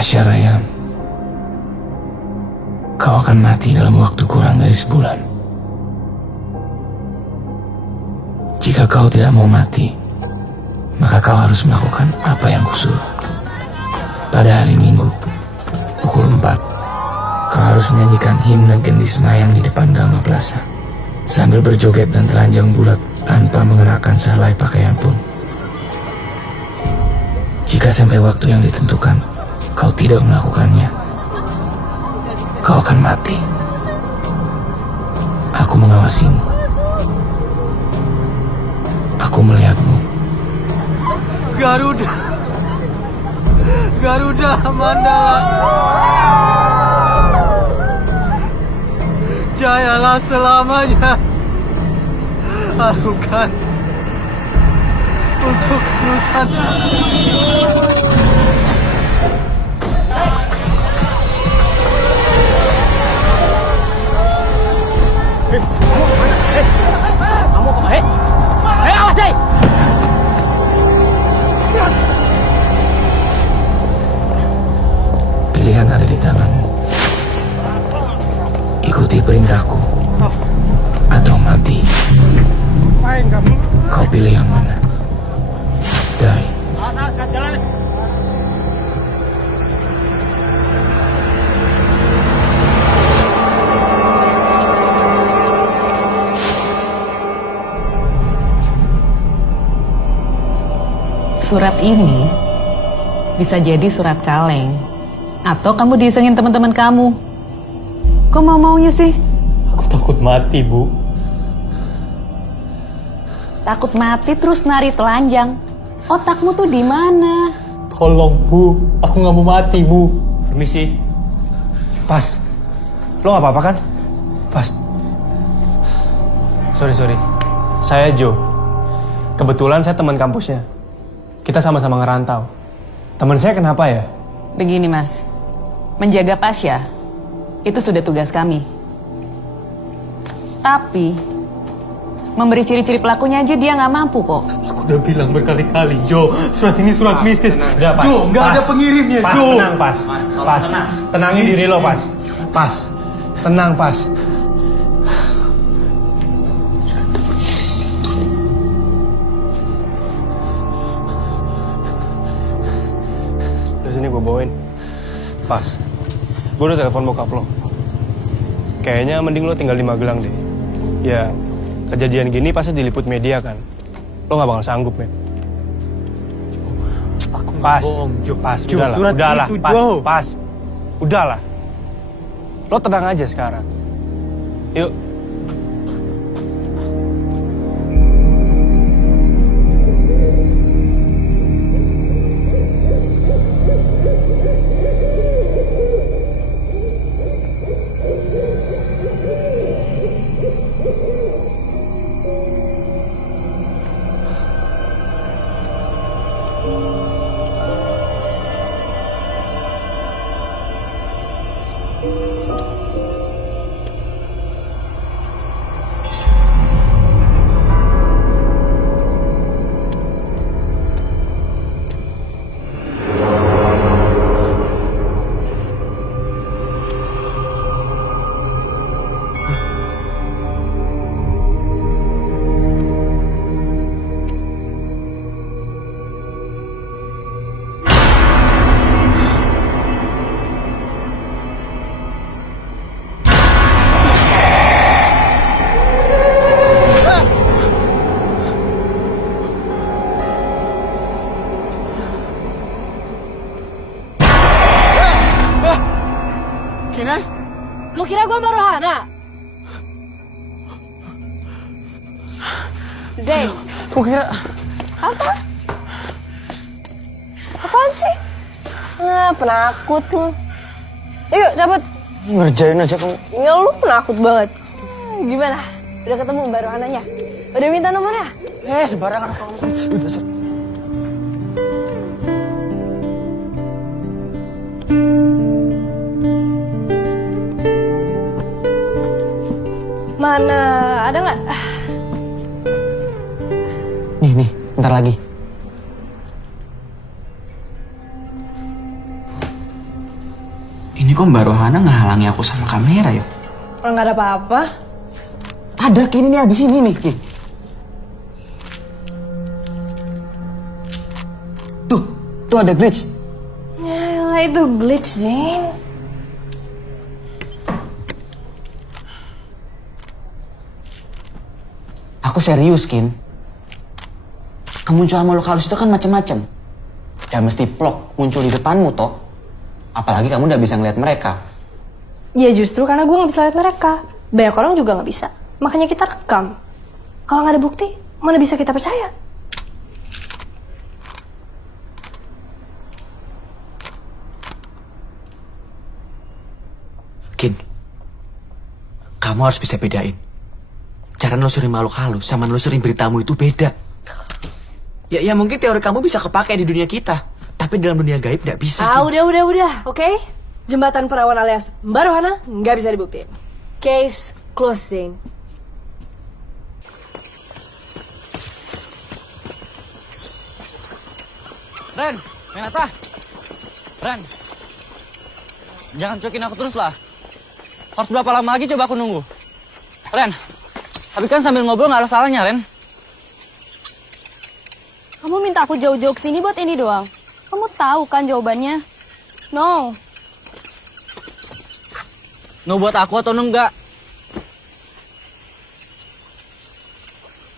Tasya Rayyan, kau akan mati dalam waktu kurang dari sebulan. Jika kau tidak mau mati, maka kau harus melakukan apa yang kusuruh. Pada hari Minggu, pukul 4, kau harus menyanyikan himne Gendis Mayang di depan Gama Plaza, sambil berjoget dan telanjang bulat tanpa mengenakan sehelai pakaian pun. Jika sampai waktu yang ditentukan, kau tidak melakukannya, kau akan mati. Aku mengawasimu. Aku melihatmu. Garuda, Garuda Mandala, jayalah selamanya. Harukan untuk Nusantara. Kamu kok awas deh. Pilihan ada di tanganmu. Ikuti perintahku atau mati. Kau pilih yang mana? Dai. Awas, jalan. Surat ini bisa jadi surat kaleng, atau kamu diisengin teman-teman kamu. Kok mau-maunya sih? Aku takut mati, Bu. Takut mati terus nari telanjang. Otakmu tuh di mana? Tolong, Bu. Aku nggak mau mati, Bu. Permisi. Pas, lo gak apa-apa kan? Pas. Sorry. Saya Joe. Kebetulan saya teman kampusnya. Kita sama-sama ngerantau. Teman saya kenapa ya? Begini Mas, menjaga Pasya itu sudah tugas kami. Tapi memberi ciri-ciri pelakunya aja dia nggak mampu kok. Aku udah bilang berkali-kali, Joe. Surat ini surat mistis. Udah, Pas. Joe, nggak ada pengirimnya, Pas, Joe. tenang, Pas. Pas, tenangin diri lo, Pas. Pas, tenang, Pas. Sini gue bawain. Pas. Gue udah telepon bokap lo. Kayaknya mending lo tinggal di Magelang deh. Ya, kejadian gini pasti diliput media kan. Lo gak bakal sanggup, men. Pas, Pas, udahlah, Pas. Udahlah. Lo tenang aja sekarang. Yuk. Lu kira gue baru Hana? Zain. Gue kira... Apa? Apaan sih? Penakut lu. Yuk, dapet. Ngerjain aja kamu. Ya lu penakut banget. Gimana? Udah ketemu baru Hananya? Udah minta nomornya? Sembarangan kamu. Mana? Ada nggak? Nih, bentar lagi. kok Mbak Rohana ngehalangi aku sama kamera ya? Orang nggak ada apa-apa. Ada, Kin, ini abis ini nih. Nih. Tuh ada glitch. Ya, itu glitch, Zain. Aku serius, Kin. Kemunculan makhluk halus itu kan macam-macam. Dan mesti plok muncul di depanmu, toh. Apalagi kamu udah bisa ngeliat mereka. Ya justru karena gue nggak bisa lihat mereka. Banyak orang juga nggak bisa. Makanya kita rekam. Kalau nggak ada bukti, mana bisa kita percaya? Kin, kamu harus bisa bedain. Cara nelusurin makhluk halus sama nelusurin beritamu itu beda. Ya mungkin teori kamu bisa kepakai di dunia kita. Tapi dalam dunia gaib nggak bisa. Udah, oke? Jembatan perawan alias Mbak Rohana nggak bisa dibuktiin. Case closing. Ren, Renata. Ren. Jangan cuekin aku terus lah. Harus berapa lama lagi coba aku nunggu? Ren, tapi kan sambil ngobrol nggak ada salahnya, Ren. Kamu minta aku jauh-jauh ke sini buat ini doang. Kamu tahu kan jawabannya? No. No buat aku atau no enggak?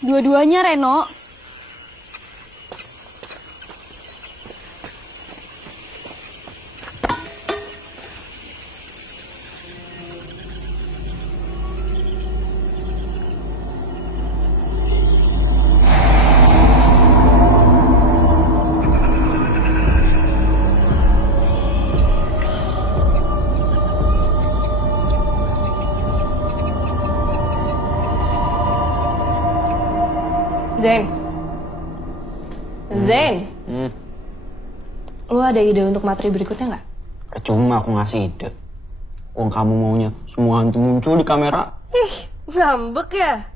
Dua-duanya, Reno. Zain. Lu ada ide untuk materi berikutnya nggak? Cuma aku ngasih ide. Kamu maunya semua hantu muncul di kamera. Ih, ngambek ya?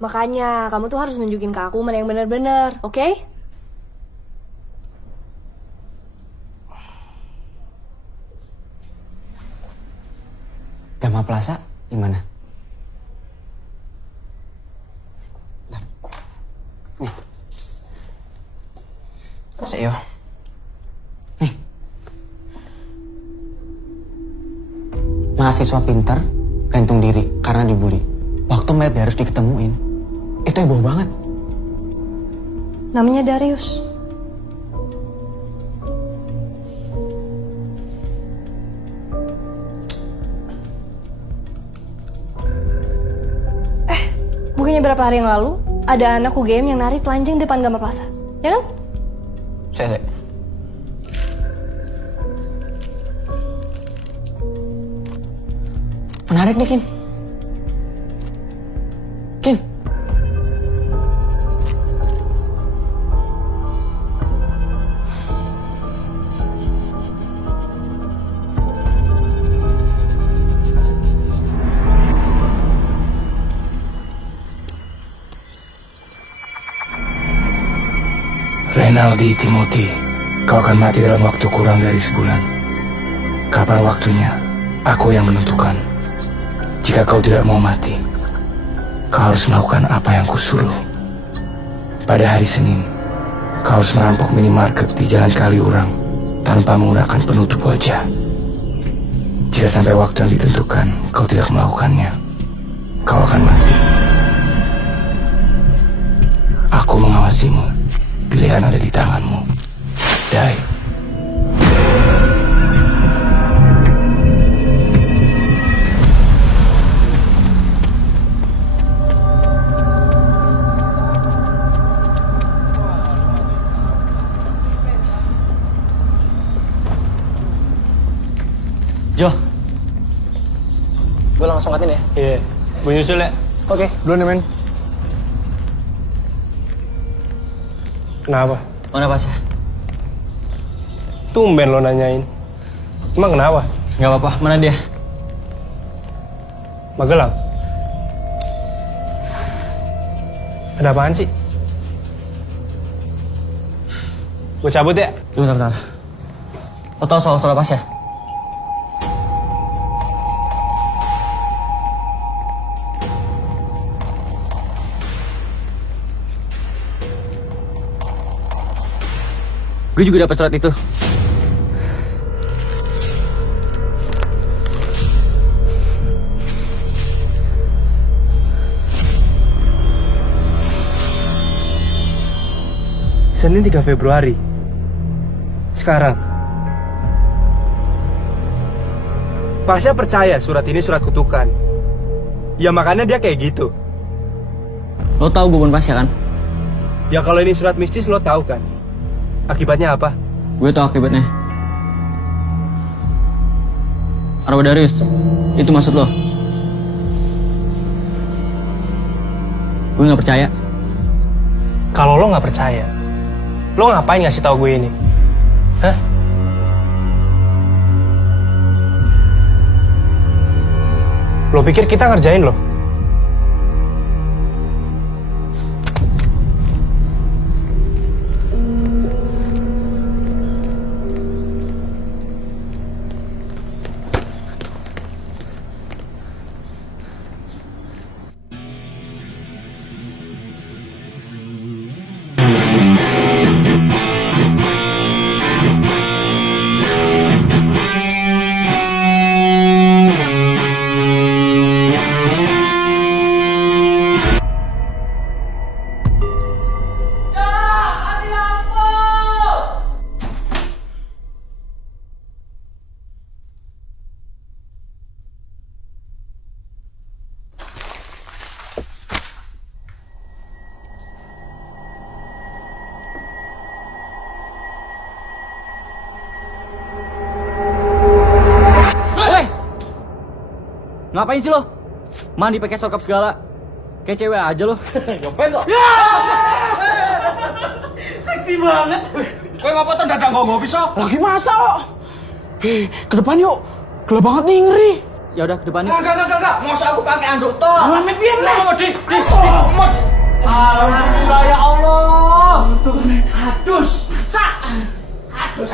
Makanya kamu tuh harus nunjukin ke aku mana yang benar-benar, oke? Dama Plaza gimana? Nih. Saya. Nih. Mahasiswa pintar gantung diri karena dibully. Waktu melihat harus diketemuin. Itu heboh banget. Namanya Darius. Bukannya berapa hari yang lalu ada anak UGM yang nari telanjang depan Dama Plaza, ya kan? Saya. Menarik nih, Kin. Kin. Renaldi Timothy, kau akan mati dalam waktu kurang dari sebulan. Kapan waktunya? Aku yang menentukan. Jika kau tidak mau mati, kau harus melakukan apa yang kusuruh. Pada hari Senin, kau harus merampok minimarket di Jalan Kaliurang tanpa menggunakan penutup wajah. Jika sampai waktu yang ditentukan kau tidak melakukannya, kau akan mati. Aku mengawasimu. Pilihan ada di tanganmu. Die. Jo. Gue langsung katin ya? Iya, gue nyusul ya. Oke. Duluan ya, men. Kenapa? Mana Pasha? Tumben lo nanyain. Emang kenapa? Gak apa-apa, mana dia? Magelang? Ada apaan sih? Gue cabut ya? Bentar. Lo tau soal Pasha? Gue juga dapat surat itu. Senin 3 Februari. Sekarang. Pasha percaya surat ini surat kutukan. Ya makanya dia kayak gitu. Lo tahu gue bukan Pasha kan? Ya kalau ini surat mistis lo tahu kan? Akibatnya apa? Gue tahu akibatnya. Arwah Darius, itu maksud lo? Gue nggak percaya. Kalau lo nggak percaya, lo ngapain ngasih tahu gue ini? Hah? Lo pikir kita ngerjain lo? Ngapain sih lo? Mandi pakai sokap segala. Kayak cewek aja lo. Ngapain lo? Seksi banget. Kau ngapa tuh dadang nggak bisa? Lagi masa lo? Ke depan yuk. Gelap banget nih, ngeri. Ya udah ke depan yuk. Enggak. Masa aku pakai anduk toh? Alamin pian lah. Alhamdulillah ya Allah. Adus, masa? Adus.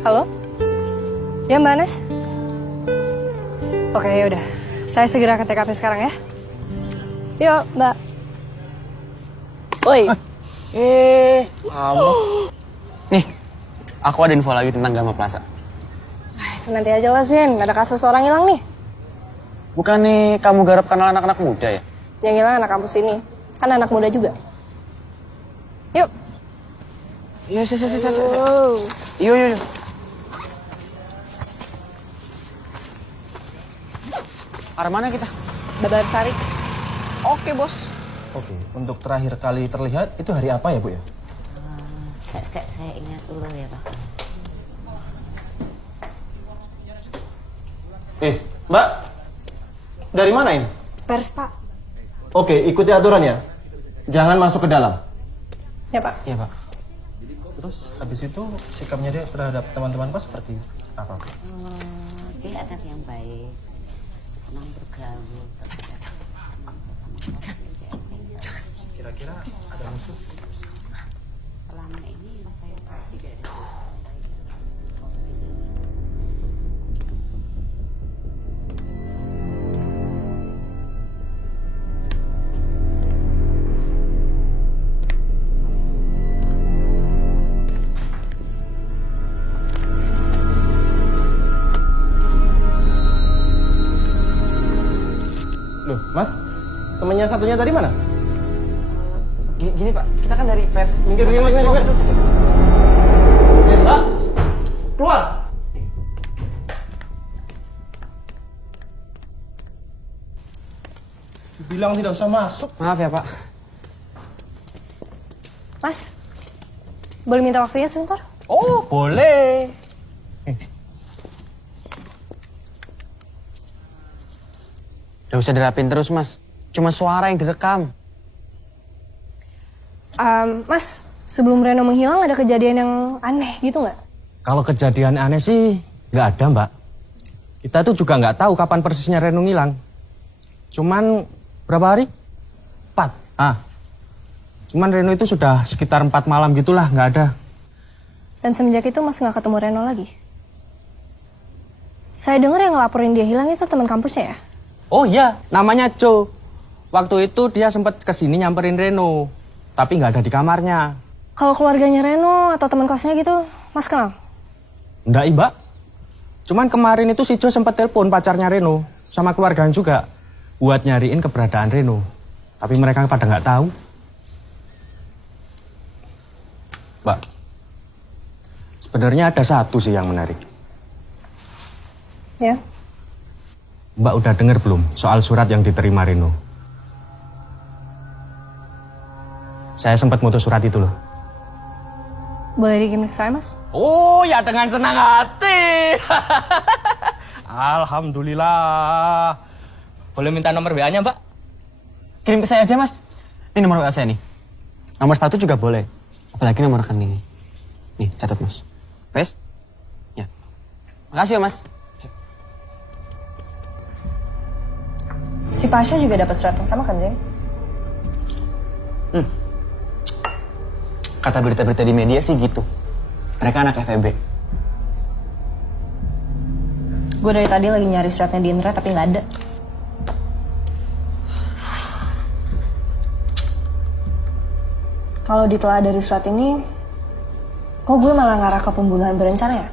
Halo? Ya Mbak Anes? Oke yaudah, saya segera ke TKP sekarang ya. Yuk Mbak. Oi. Kamu. Nih, aku ada info lagi tentang Gama Plaza. Itu nanti aja lah Zen, ada kasus orang hilang nih. Bukan nih kamu garap kenal anak-anak muda ya? Yang hilang anak kampus ini, kan anak muda juga. Yuk. Iya, Wow. Iya. Arah mana kita? Babar Sari. Oke, Bos. Oke, untuk terakhir kali terlihat itu hari apa ya, Bu ya? Saya ingat dulu ya, Pak. Mbak. Dari mana ini? Pers, Pak. Oke, ikuti aturan ya. Jangan masuk ke dalam. Ya, Pak. Iya, Pak. Terus habis itu sikapnya dia terhadap teman-teman kok seperti apa? Dia anak yang baik, senang bergaul, sesama keluarga. Kira-kira ada musuh? Selama ini saya tidak ada. Loh, Mas, temennya satunya tadi mana? Gini, Pak. Kita kan dari pers. Minggir. Mbak, keluar. Bilang tidak usah masuk. Maaf ya, Pak. Mas, boleh minta waktunya sebentar? Oh, boleh. Gak usah dirapin terus, Mas. Cuma suara yang direkam. Mas, sebelum Reno menghilang ada kejadian yang aneh gitu nggak? Kalau kejadian aneh sih nggak ada, Mbak. Kita tuh juga nggak tahu kapan persisnya Reno ngilang. Cuman berapa hari? 4. Cuman Reno itu sudah sekitar 4 malam gitulah nggak ada. Dan semenjak itu Mas nggak ketemu Reno lagi? Saya dengar yang ngelaporin dia hilang itu teman kampusnya ya? Oh iya, namanya Joe. Waktu itu dia sempat kesini nyamperin Reno, tapi nggak ada di kamarnya. Kalau keluarganya Reno atau teman kosnya gitu, Mas kenal? Nggak, Mbak. Cuman kemarin itu si Joe sempat telepon pacarnya Reno sama keluarganya juga buat nyariin keberadaan Reno. Tapi mereka pada nggak tahu. Mbak, sebenarnya ada satu sih yang menarik. Ya. Mbak udah dengar belum soal surat yang diterima Reno? Saya sempat mutus surat itu loh. Boleh dikirim ke saya, Mas? Oh ya, dengan senang hati. Alhamdulillah. Boleh minta nomor WA-nya, Mbak? Kirim ke saya aja, Mas. Ini nomor WA saya nih. Nomor sepatu juga boleh. Apalagi nomor rekening. Nih, catat, Mas. Pes? Ya. Makasih ya, Mas. Si Pasha juga dapat surat yang sama kan, Zeng? Kata berita-berita di media sih gitu. Mereka anak FEB. Gue dari tadi lagi nyari suratnya di internet tapi nggak ada. Kalau ditelah dari surat ini, kok gue malah ngarah ke pembunuhan berencana ya?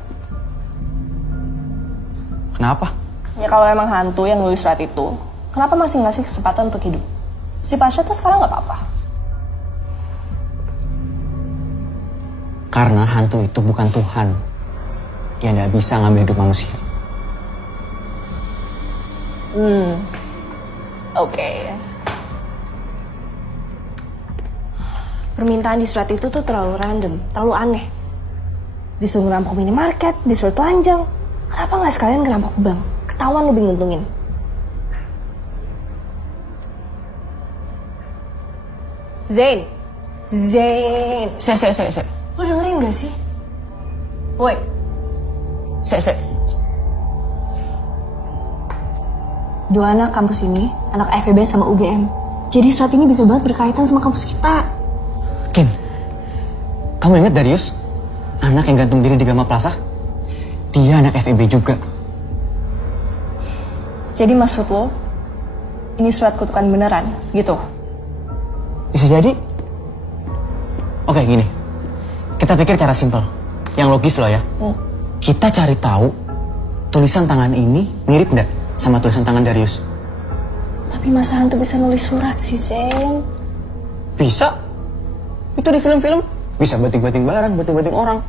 Kenapa? Ya kalau emang hantu yang nulis surat itu, kenapa masih ngasih kesempatan untuk hidup? Si Pasha tuh sekarang nggak apa-apa. Karena hantu itu bukan Tuhan. Dia nggak bisa ngambil hidup manusia. Oke. Permintaan di surat itu tuh terlalu random, terlalu aneh. Disuruh ngerampok minimarket, disuruh telanjang. Kenapa nggak sekalian ngerampok bank? Ketahuan lebih nguntungin. Zain. Saya. Lo dengerin gak sih? Woi. Saya. Dua anak kampus ini, anak FEB sama UGM. Jadi surat ini bisa banget berkaitan sama kampus kita. Kin, kamu ingat Darius? Anak yang gantung diri di Gama Plaza? Dia anak FEB juga. Jadi maksud lo, ini surat kutukan beneran, gitu? Bisa jadi. Oke, gini. Kita pikir cara simpel. Yang logis loh ya. Kita cari tahu tulisan tangan ini mirip nggak sama tulisan tangan Darius. Tapi masa hantu bisa nulis surat sih, Zain? Bisa. Itu di film-film Bisa banting-banting barang, banting-banting orang.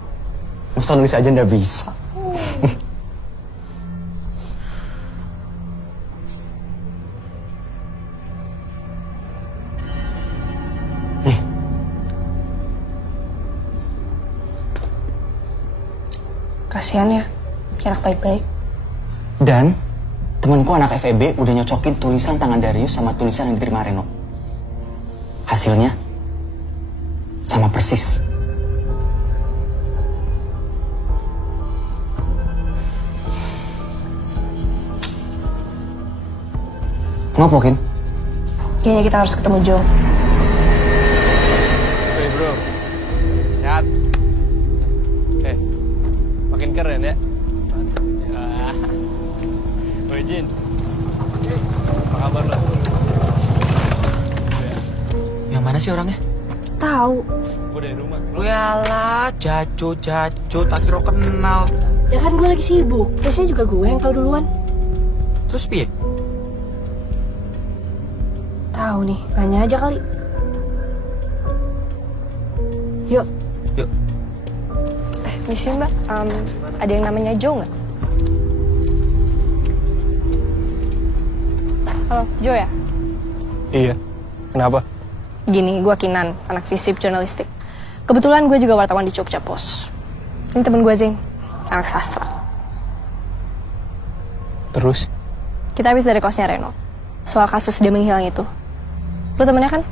Masa nulis aja nggak bisa? Nih. Kasihan ya, anak baik-baik. Dan temanku anak FEB udah nyocokin tulisan tangan Darius sama tulisan yang diterima Reno. Hasilnya sama persis. Ngapain? Kayaknya kita harus ketemu Joe. Hey bro, sehat? Makin keren ya? Woi Jin, apa kabar lo? Yang mana sih orangnya? Tahu. Gue dari rumah. Walah, Jaco, akhirnya kenal. Ya kan gue lagi sibuk. Biasanya juga gue yang tahu duluan. Terus piye? Tahu nih, nanya aja kali. Yuk. Yuk. Misi mbak, ada yang namanya Joe nggak? Halo, Joe ya? Iya, kenapa? Gini, gue Kinan, anak FISIP jurnalistik. Kebetulan gue juga wartawan di Jogja Pos. Ini temen gue Zain, anak sastra. Terus? Kita habis dari kosnya Reno. Soal kasus dia menghilang itu. Lu temennya kan?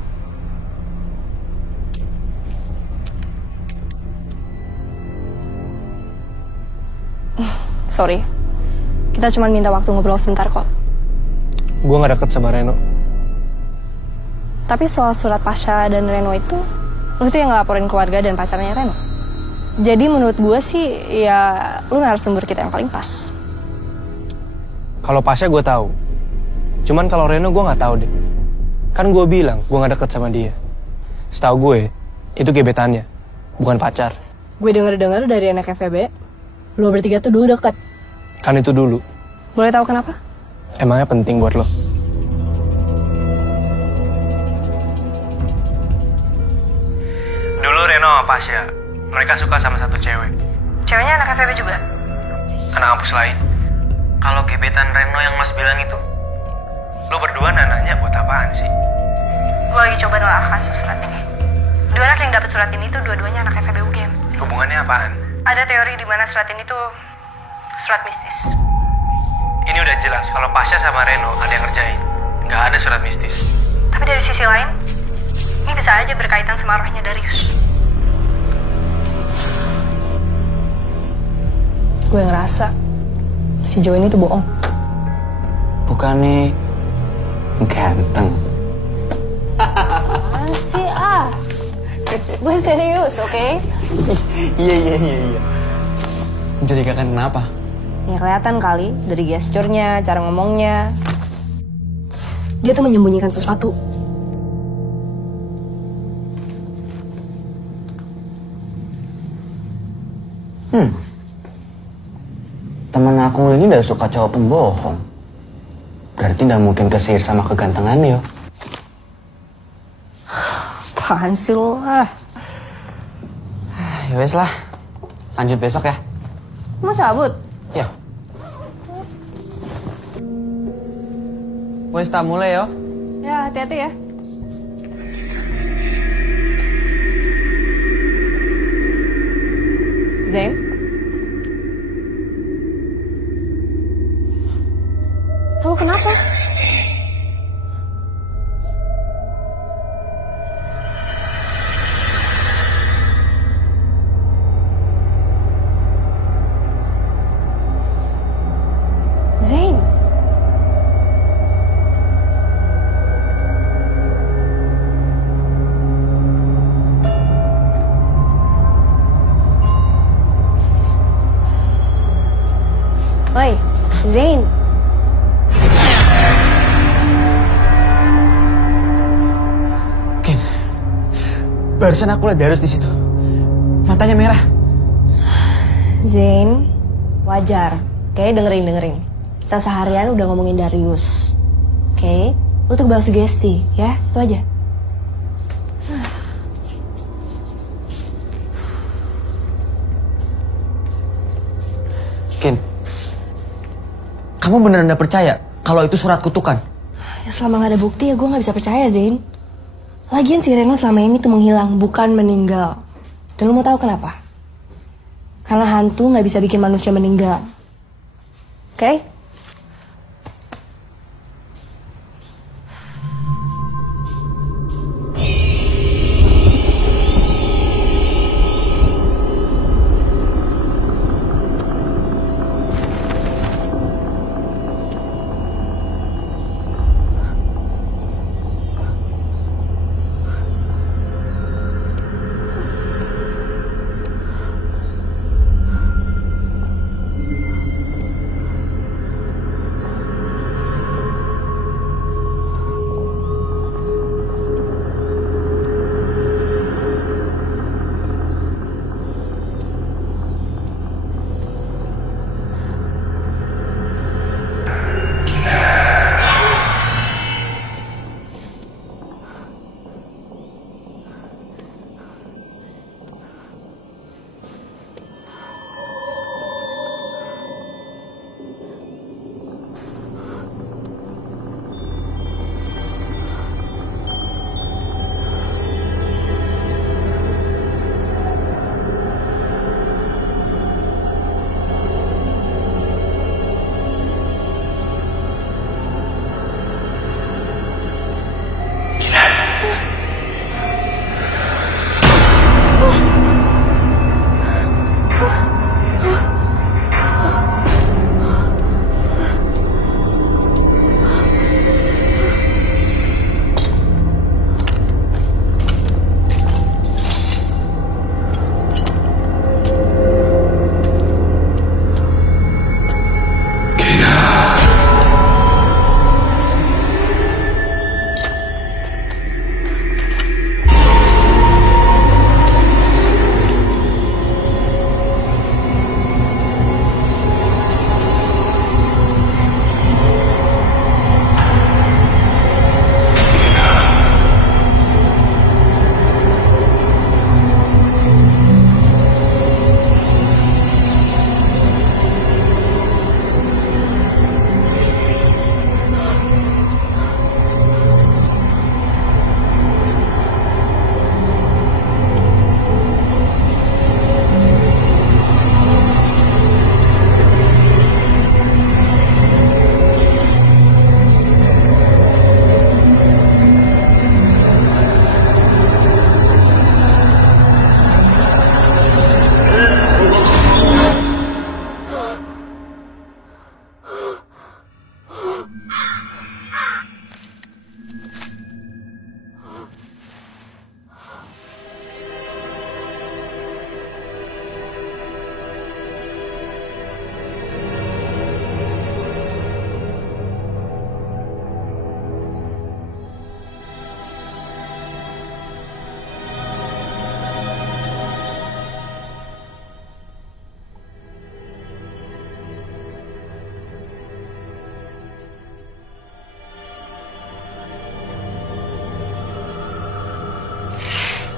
Sorry. Kita cuma minta waktu ngobrol sebentar kok. Gue gak deket sama Reno. Tapi soal surat Pasha dan Reno itu, lu tuh yang ngelaporin keluarga dan pacarnya Reno. Jadi menurut gue sih, ya lu narasumber kita yang paling pas. Kalau Pasha gue tahu. Cuman kalau Reno gue nggak tahu deh. Kan gue bilang gue nggak deket sama dia. Setahu gue itu gebetannya, bukan pacar. Gue denger-dengar dari anak FEB, lo bertiga tuh dulu deket. Kan itu dulu. Boleh tahu kenapa? Emangnya penting buat lo? Dulu Reno sama Pasha, mereka suka sama satu cewek. Ceweknya anak FEB juga? Anak kampus lain. Kalau gebetan Reno yang Mas bilang itu, lo berdua nanya buat apaan sih? Gue lagi coba nolak kasus surat ini. Dua anak yang dapat surat ini tuh dua-duanya anak FEB UGM. Hubungannya apaan? Ada teori di mana surat ini tuh surat mistis. Ini udah jelas kalau Pasha sama Reno ada yang ngerjain. Nggak ada surat mistis. Tapi dari sisi lain, ini bisa aja berkaitan sama rohnya Darius. Gue ngerasa si Joe ini tuh bohong. Bukannya ganteng. Masih gue serius, oke? Iya. Jadi kan kenapa? Ya kelihatan kali dari gesturnya, cara ngomongnya. Dia tuh menyembunyikan sesuatu. Temen aku ini udah suka cowok pembohong. Berarti nggak mungkin kesihir sama kegantengannya yo. Apaan sih lo? Ya wes lah. Lanjut besok ya. Mau cabut? Ya. Wes tak mulai yo. Ya, hati-hati ya. Zain? Lo kenapa? Zain? Oi, Zain. Ken, barusan aku lihat Darius di situ. Matanya merah. Zain, wajar. Oke, dengerin. Kita seharian udah ngomongin Darius. Oke, lu tuh bawa sugesti, ya? Itu aja. Kamu beneran gak percaya kalau itu surat kutukan? Ya selama gak ada bukti ya gue gak bisa percaya, Zain. Lagian si Reno selama ini tuh menghilang, bukan meninggal. Dan lo mau tahu kenapa? Karena hantu gak bisa bikin manusia meninggal. Oke?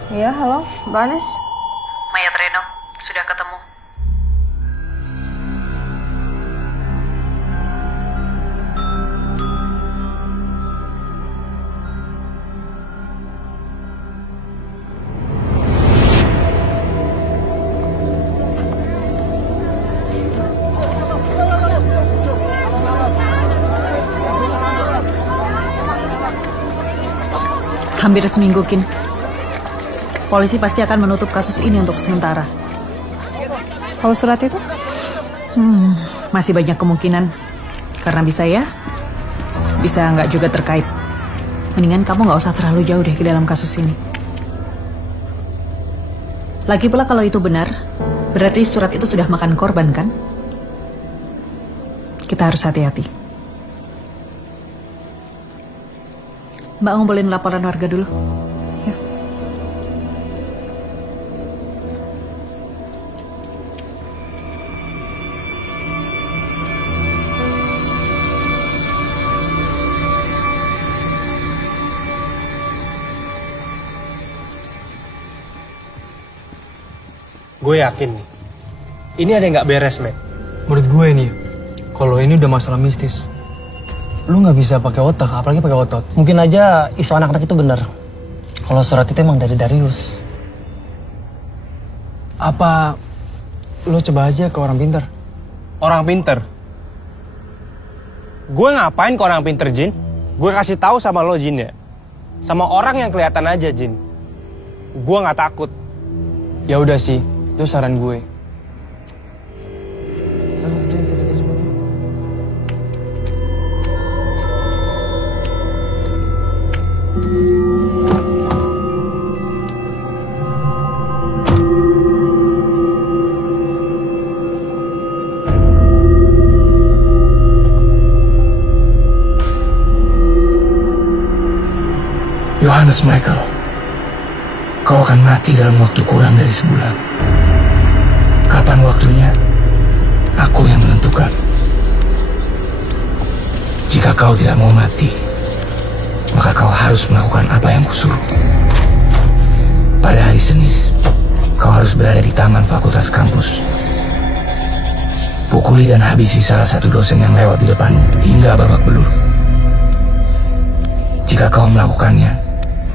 Iya, halo, Mbak Anes. Mayat Reno sudah ketemu. Hampir seminggu, Kin. Polisi pasti akan menutup kasus ini untuk sementara. Kalau surat itu? Masih banyak kemungkinan. Karena bisa ya, bisa nggak juga terkait. Mendingan kamu nggak usah terlalu jauh deh ke dalam kasus ini. Lagi pula kalau itu benar, berarti surat itu sudah makan korban kan? Kita harus hati-hati. Mbak ngumpulin laporan warga dulu. Ya. Gue yakin nih, ini ada yang nggak beres, Matt. Menurut gue nih, Kalau ini udah masalah mistis, lu nggak bisa pakai otak, apalagi pakai otot. Mungkin aja isu anak-anak itu benar. Kalau surat itu emang dari Darius. Apa lu coba aja ke orang pinter? Orang pinter? Gue ngapain ke orang pinter, Jin? Gue kasih tahu sama lo, Jin, ya. Sama orang yang kelihatan aja, Jin. Gue nggak takut. Ya udah sih, itu saran gue. Yohanes Michael, kau akan mati dalam waktu kurang dari sebulan. Kapan waktunya? Aku yang menentukan. Jika kau tidak mau mati, maka kau harus melakukan apa yang kusuruh. Pada hari Senin, kau harus berada di taman fakultas kampus. Pukuli dan habisi salah satu dosen yang lewat di depanmu hingga babak belur. Jika kau melakukannya,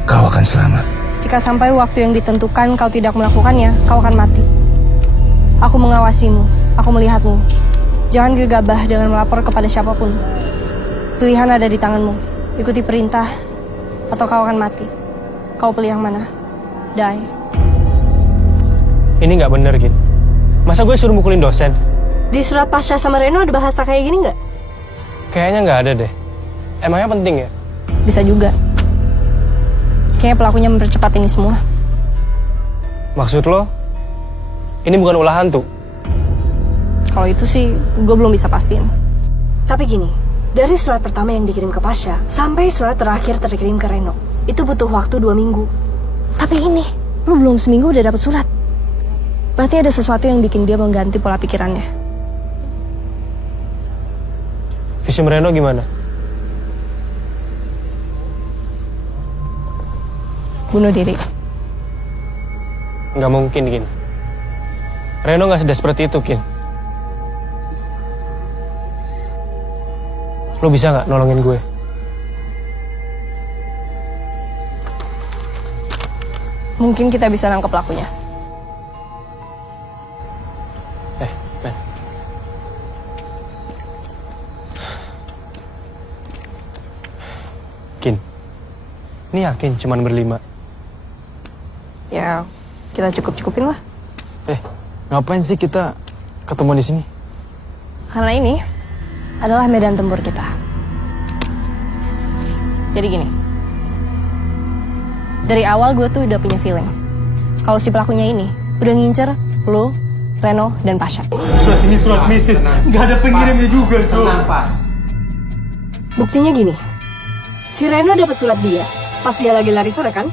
kau akan selamat. Jika sampai waktu yang ditentukan kau tidak melakukannya, kau akan mati. Aku mengawasimu, aku melihatmu. Jangan gegabah dengan melapor kepada siapapun. Pilihan ada di tanganmu. Ikuti perintah, atau kau akan mati. Kau pilih yang mana? Die. Ini nggak bener, Gin. Masa gue suruh mukulin dosen? Di surat Pasha sama Reno ada bahasa kayak gini nggak? Kayaknya nggak ada deh. Emangnya penting ya? Bisa juga. Kayaknya pelakunya mempercepat ini semua. Maksud lo, ini bukan ulah hantu? Kalau itu sih, gue belum bisa pastiin. Tapi gini, dari surat pertama yang dikirim ke Pasha, sampai surat terakhir terkirim ke Reno, itu butuh waktu 2 minggu. Tapi ini, lu belum seminggu udah dapet surat. Berarti ada sesuatu yang bikin dia mengganti pola pikirannya. Visum Reno gimana? Bunuh diri. Nggak mungkin, Kin. Reno nggak sedesperate itu, Kin. Lo bisa nggak nolongin gue? Mungkin kita bisa nangkep pelakunya. Ben. Kin, ini yakin cuman berlima? Ya, kita cukup-cukupin lah. Ngapain sih kita ketemu di sini? Karena ini adalah medan tempur kita. Jadi gini, dari awal gue tuh udah punya feeling kalau si pelakunya ini udah ngincer lo, Reno, dan Pasha. Surat ini surat mistis, nggak ada pengirimnya juga, Jo. Buktinya gini, si Reno dapat surat dia pas dia lagi lari sore kan?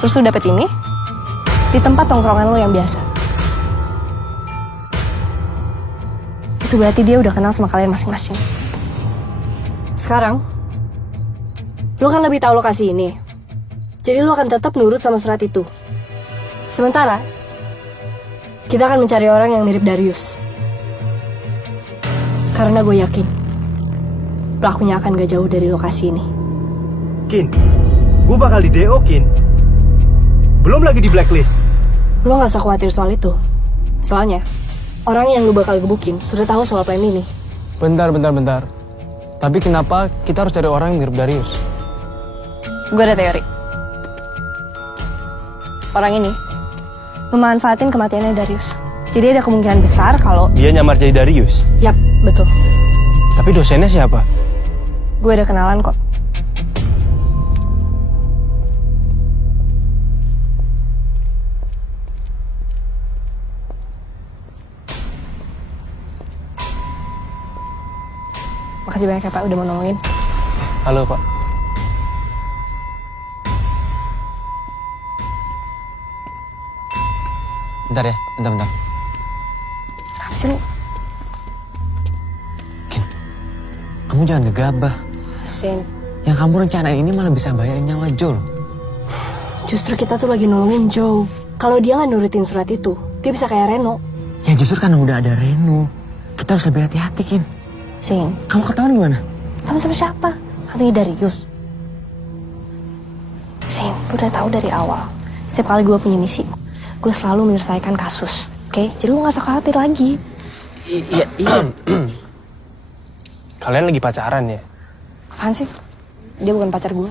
Terus lu dapet ini di tempat tongkrongan lo yang biasa. Itu berarti dia udah kenal sama kalian masing-masing. Sekarang, lo kan lebih tahu lokasi ini. Jadi lo akan tetap nurut sama surat itu. Sementara, kita akan mencari orang yang mirip Darius. Karena gue yakin, pelakunya akan gak jauh dari lokasi ini. Kin, gue bakal di DO, Kin. Belum lagi di blacklist. Lo gak usah khawatir soal itu. Soalnya, orang yang lo bakal gebukin sudah tahu soal plan ini. Bentar. Tapi kenapa kita harus cari orang yang mirip Darius? Gue ada teori. Orang ini memanfaatin kematiannya Darius. Jadi ada kemungkinan besar kalau Dia nyamar jadi Darius? Yap, betul. Tapi dosennya siapa? Gue ada kenalan kok. Makasih banyak ya Pak udah mau nolongin. Halo, Pak. Bentar ya, bentar. Apa sih lu? Kamu jangan gegabah. Sin, Yang kamu rencanain ini malah bisa bahayain nyawa Jo loh. justru kita tuh lagi nolongin Joe. Kalau dia nggak nurutin surat itu, dia bisa kayak Reno. Ya justru karena udah ada Reno, kita harus lebih hati-hati, Kin. Zin, Kamu ketahuan gimana? teman sama siapa? Hantunya Darius. Zin, gue udah tahu dari awal. Setiap kali gue punya misi, gue selalu menyelesaikan kasus. Oke? Jadi lo gak usah khawatir lagi. Iya. Kalian lagi pacaran ya? Apaan sih? Dia bukan pacar gue.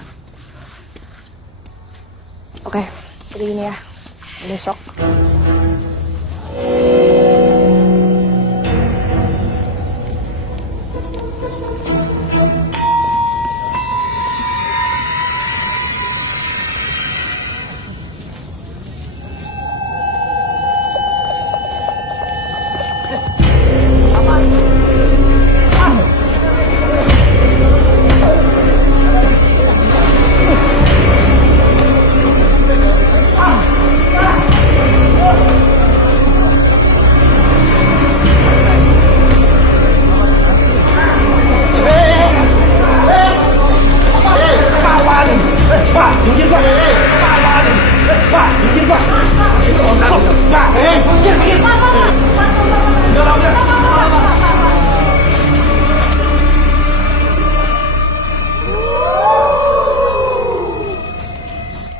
Oke, jadi gini ya. Besok.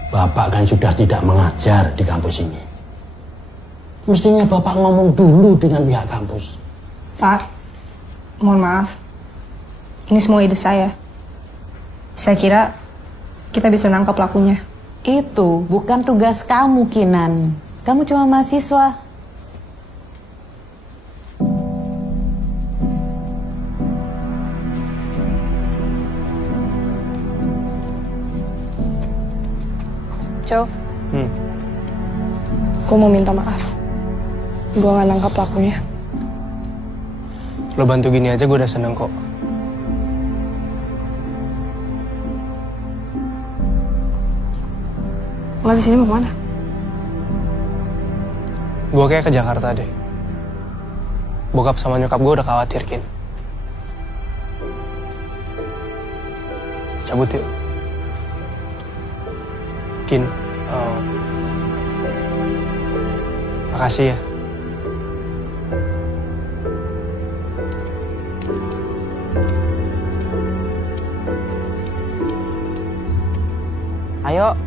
Bapak kan sudah tidak mengajar di kampus ini. Mestinya Bapak ngomong dulu dengan pihak kampus. Pak, mohon maaf. Ini semua ide saya. Saya kira kita bisa nangkap pelakunya. Itu bukan tugas kamu, Kinan. Kamu cuma mahasiswa. Cow, gue mau minta maaf. Gue gak nangkap pelakunya. Lo bantu gini aja gue udah seneng kok. Lo abis ini mau kemana? Gue kayak ke Jakarta deh. Bokap sama nyokap gue udah khawatir, Kin. Cabut yuk. Kin, makasih ya. Ayo.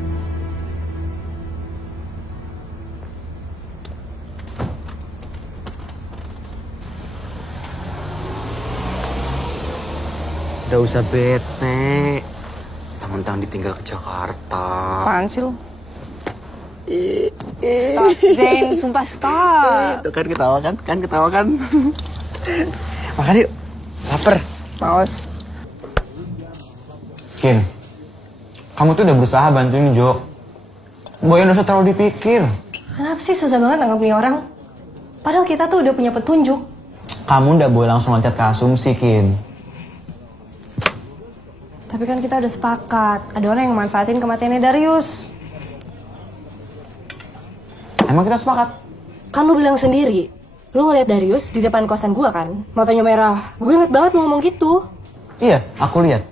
Udah usah bete. Jangan ditinggal ke Jakarta. Apaan sih lo? Stop, Zain. Sumpah stop. Tuh kan ketawa kan? Ketawa kan? Makan yuk. Laper. Paus. Kin, kamu tuh udah berusaha bantuin Jo. Boy udah usah terlalu dipikir. Kenapa sih susah banget nangkap nih orang? Padahal kita tuh udah punya petunjuk. Kamu udah boleh langsung loncat ke asumsi, Kin. Tapi kan kita udah sepakat. Ada orang yang manfaatin kematiannya Darius. Emang kita sepakat? Kan lu bilang sendiri. Lu ngeliat Darius di depan kosan gua kan? Matanya merah. Gue inget banget lu ngomong gitu. Iya, aku lihat.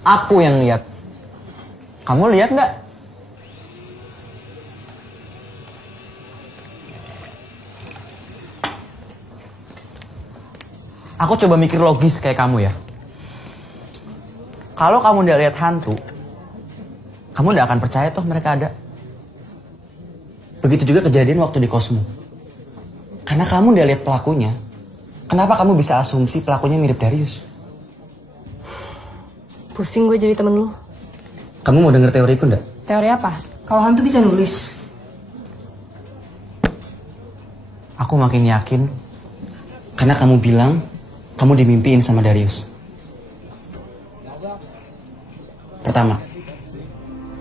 Aku yang lihat. Kamu lihat nggak? Aku coba mikir logis kayak kamu ya. Kalau kamu udah lihat hantu, kamu udah akan percaya toh mereka ada. Begitu juga kejadian waktu di Cosmo. Karena kamu udah lihat pelakunya, kenapa kamu bisa asumsi pelakunya mirip Darius? Pusing gue jadi temen lu. Kamu mau denger teoriku nggak? Teori apa? Kalau hantu bisa nulis. Aku makin yakin karena kamu bilang kamu dimimpiin sama Darius. Pertama,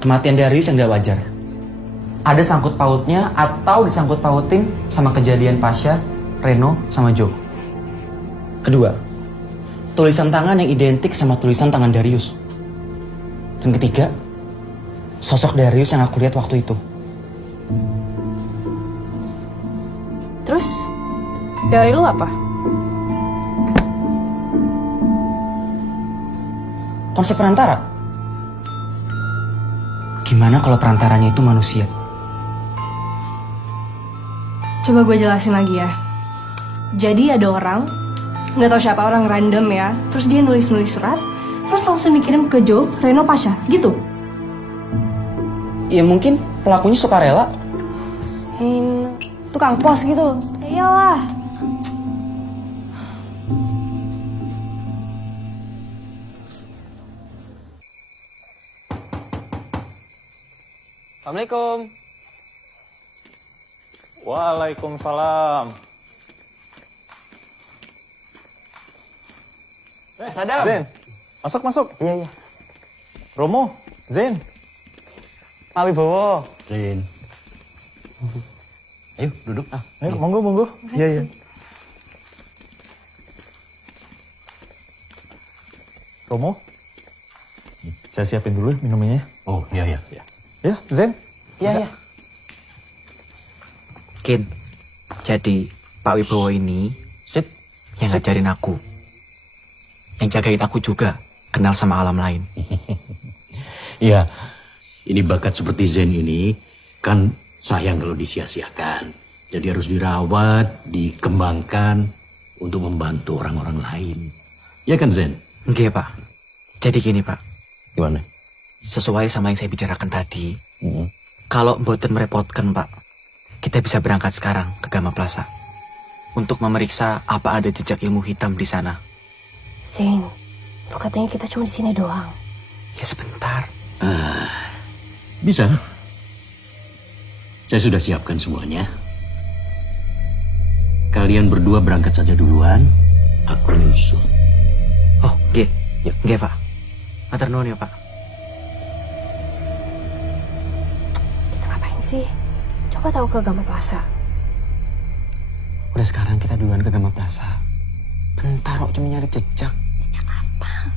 kematian Darius yang gak wajar. Ada sangkut pautnya atau disangkut pautin sama kejadian Pasha, Reno, sama Joe. Kedua, tulisan tangan yang identik sama tulisan tangan Darius. Dan ketiga, sosok Darius yang aku lihat waktu itu. Terus, teori lu apa? Konsep perantara. Gimana kalau perantaranya itu manusia? Coba gue jelasin lagi ya. Jadi ada orang, nggak tahu siapa, orang random ya. Terus dia nulis-nulis surat, terus langsung dikirim ke Joe, Reno, Pasha, gitu. Ya mungkin pelakunya sukarela. Tukang pos gitu. Ya iyalah. Assalamualaikum. Waalaikumsalam. Sadam. Zen, masuk. Iya. Romo, Zen. Pak Wibowo. Zain. Ayo duduk. Ayo, monggo. Iya. Romo, saya siapin dulu minumnya. Oh iya. Ya, Zen. Iya. Kin, jadi Pak Wibowo ini Sit. yang ngajarin aku. Yang jagain aku juga, kenal sama alam lain. Ya, ini bakat seperti Zen ini kan sayang kalau disia-siakan. Jadi harus dirawat, dikembangkan untuk membantu orang-orang lain. Ya kan Zen? Enggak Pak. Jadi gini Pak. Gimana? Sesuai sama yang saya bicarakan tadi. Kalau mboten merepotkan Pak, kita bisa berangkat sekarang ke Gama Plaza. Untuk memeriksa apa ada jejak ilmu hitam di sana. Zain, lu katanya kita cuma di sini doang. Ya sebentar. Bisa. Saya sudah siapkan semuanya. Kalian berdua berangkat saja duluan. Aku nyusul. Oh, nggih Pak. Matur nuwun ya Pak. Kita ngapain sih? Coba tahu ke Gama Plaza. Udah sekarang kita duluan ke Gama Plaza. Bentar kok cuma nyari jejak. Jejak apa?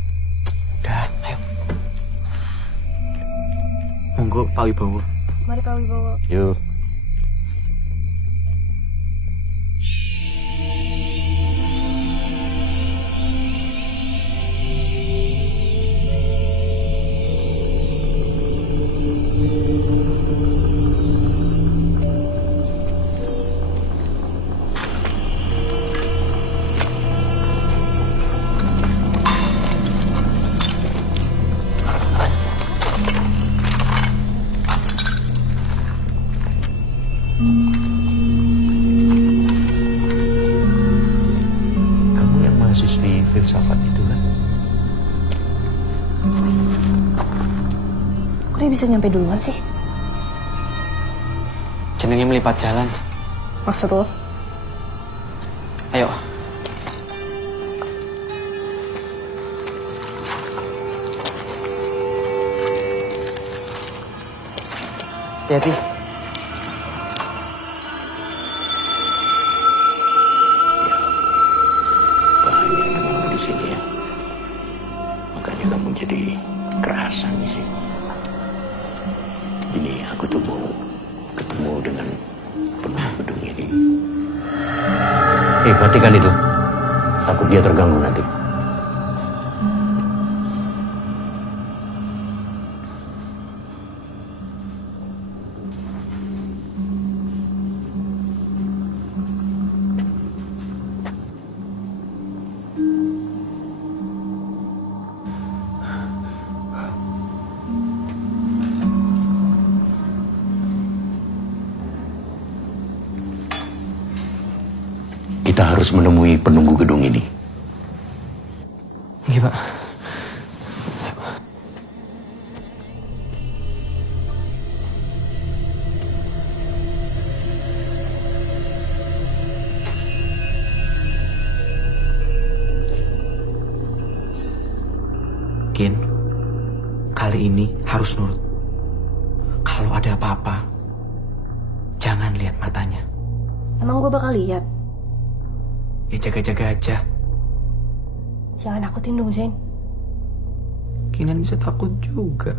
Udah, ayo. Monggo Pak Wibowo. Mari Pak Wibowo. Yuk. Kamu yang mahasiswi filsafat itu kan? Kok dia bisa nyampe duluan sih? Jenenge melipat jalan. Maksud lo? Ayo. Hati-hati. Banyak teman di sini ya. Makanya kamu jadi kerasan di sini. Ini aku tuh mau ketemu dengan penuh gedung ini. Matikan itu. Takut dia terganggu nanti. Kita harus menemui penunggu gedung ini. Iya Pak. Kin, kali ini harus nurut. Kalau ada apa-apa, jangan lihat matanya. Emang gue bakal lihat? Ya jaga-jaga aja. Jangan nakutin dong, Zain. Kinan bisa takut juga.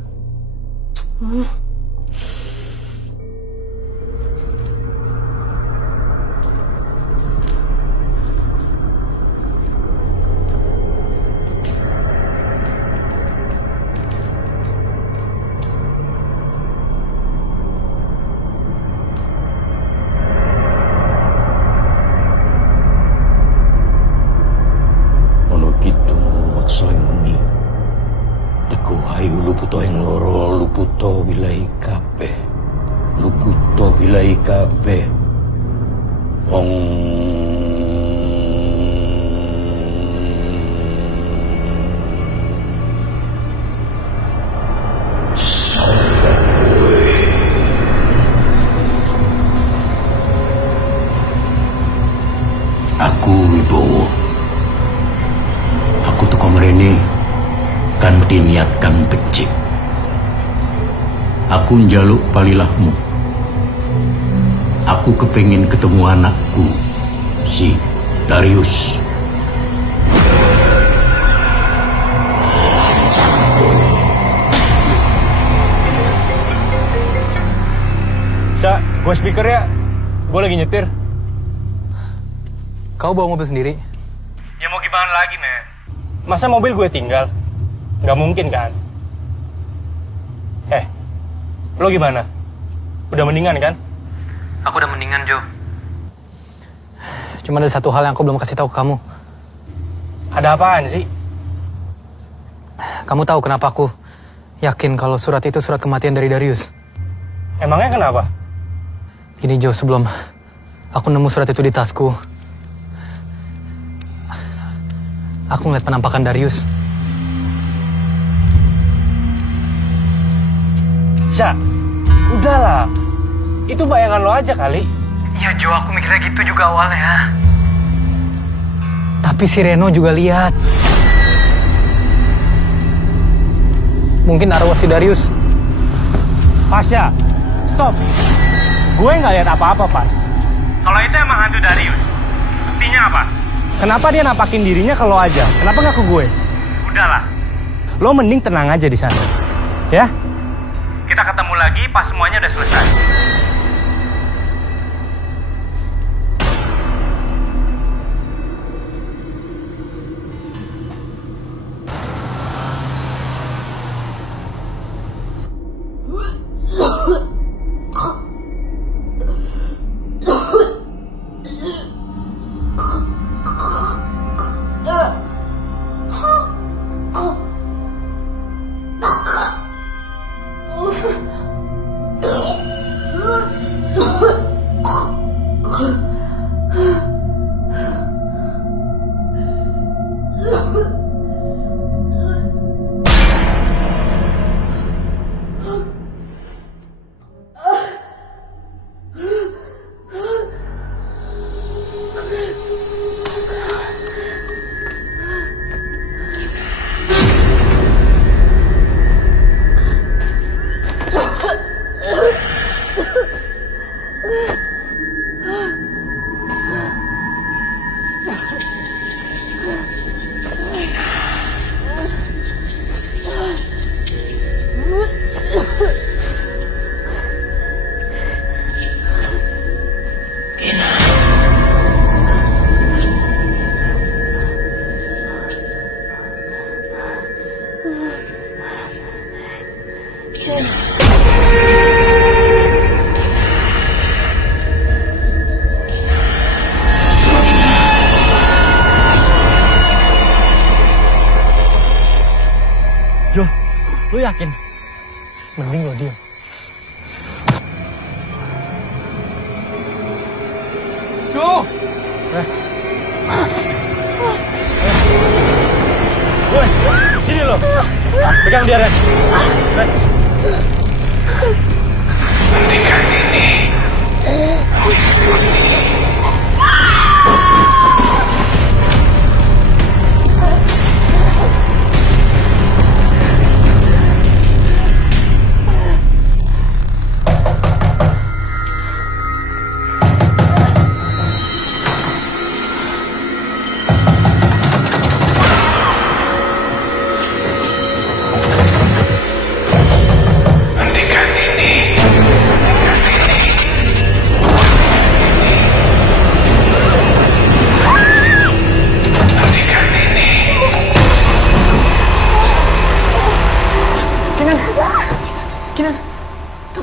hatiku, hayu luputo yang loro, luputo wilai kabeh. Luputo wilai kabeh. Ong. Aku Wibowo. Aku teko mrene kanthi niat kang becik. Aku njaluk palilahmu. Aku kepengin ketemu anakku, si Darius. Sa, gue speaker ya. Gue lagi nyetir. Kau bawa mobil sendiri? Ya mau gimana lagi, men? Masa mobil gue tinggal? Nggak mungkin, kan? Lo gimana? Udah mendingan, kan? Aku udah mendingan, Jo. Cuma ada satu hal yang aku belum kasih tahu ke kamu. Ada apaan sih? Kamu tahu kenapa aku yakin kalau surat itu surat kematian dari Darius? Emangnya kenapa? Gini, Jo, sebelum aku nemu surat itu di tasku, aku ngeliat penampakan Darius. Sya, udahlah. Itu bayangan lo aja kali. Iya, Jo, aku mikirnya gitu juga awalnya. Tapi si Reno juga lihat. Mungkin arwah si Darius. Pasya, stop. Gue nggak lihat apa-apa, Pas. Kalau itu emang hantu Darius, buktinya apa? Kenapa dia nampakin dirinya ke lo aja? Kenapa nggak ke gue? Udahlah. Lo mending tenang aja di sana. Ya? Kita ketemu lagi pas semuanya udah selesai. Jo, lu yakin? Mending lo diam. Jo! Gue, sini lo. Pegang dia, Ren. Ren. Hentikan ini.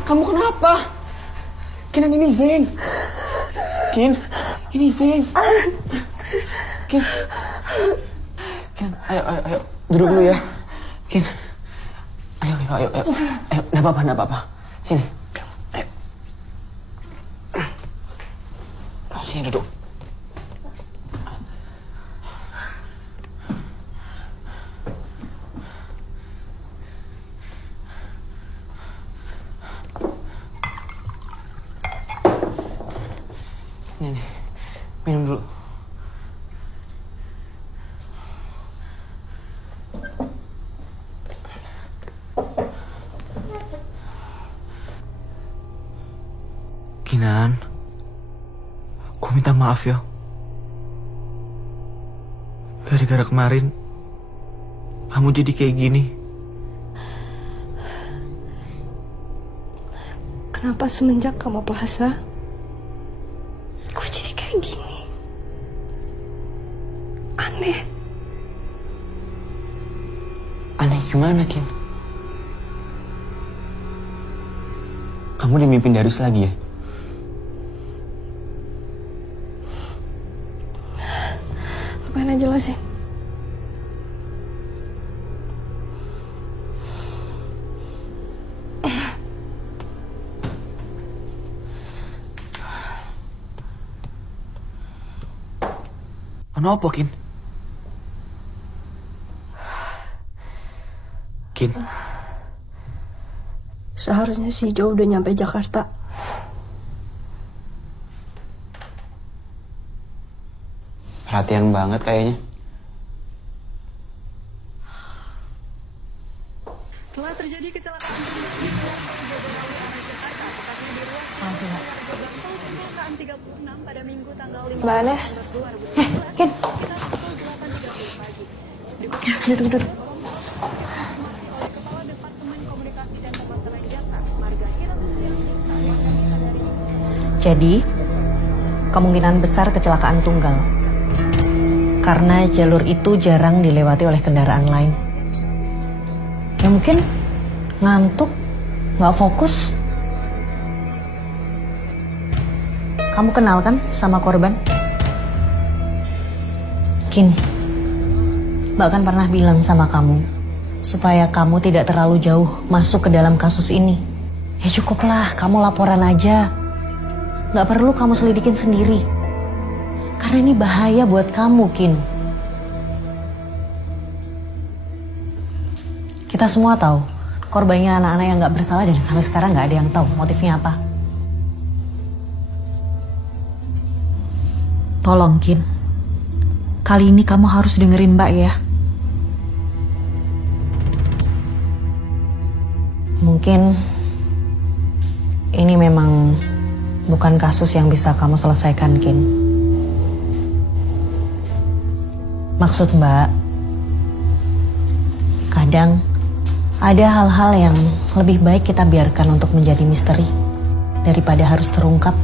Kamu kenapa? Kinan, ini Zain. Kin, ini Zain. Kin, ayo, duduk dulu ya. Kin, Ayo. Nggak apa-apa. Sini. Ayo. Sini duduk. Nih, minum dulu. Kinan, aku minta maaf ya. Gara-gara kemarin, kamu jadi kayak gini. Kenapa semenjak kamu puasa, gue jadi kayak gini? Aneh. Aneh gimana, Kin? Kamu dimimpin Darius lagi ya? Mana jelasin? Kenapa, Kin? Kin? Seharusnya si Jo udah nyampe Jakarta. Perhatian banget kayaknya. Telah terjadi kecelakaan pada Minggu tanggal 5 Mbak Anes. Kin. Duduk. Jadi, kemungkinan besar kecelakaan tunggal. Karena jalur itu jarang dilewati oleh kendaraan lain. Ya mungkin ngantuk, nggak fokus. Kamu kenal kan sama korban? Kin, Mbak kan pernah bilang sama kamu supaya kamu tidak terlalu jauh masuk ke dalam kasus ini. Ya cukuplah, kamu laporan aja. Nggak perlu kamu selidikin sendiri. Karena ini bahaya buat kamu, Kin. Kita semua tahu korbannya anak-anak yang nggak bersalah dan sampai sekarang nggak ada yang tahu motifnya apa. Tolong, Kin. Kali ini kamu harus dengerin Mbak ya. Mungkin ini memang bukan kasus yang bisa kamu selesaikan, Kin. Maksud Mbak, kadang ada hal-hal yang lebih baik kita biarkan untuk menjadi misteri daripada harus terungkap.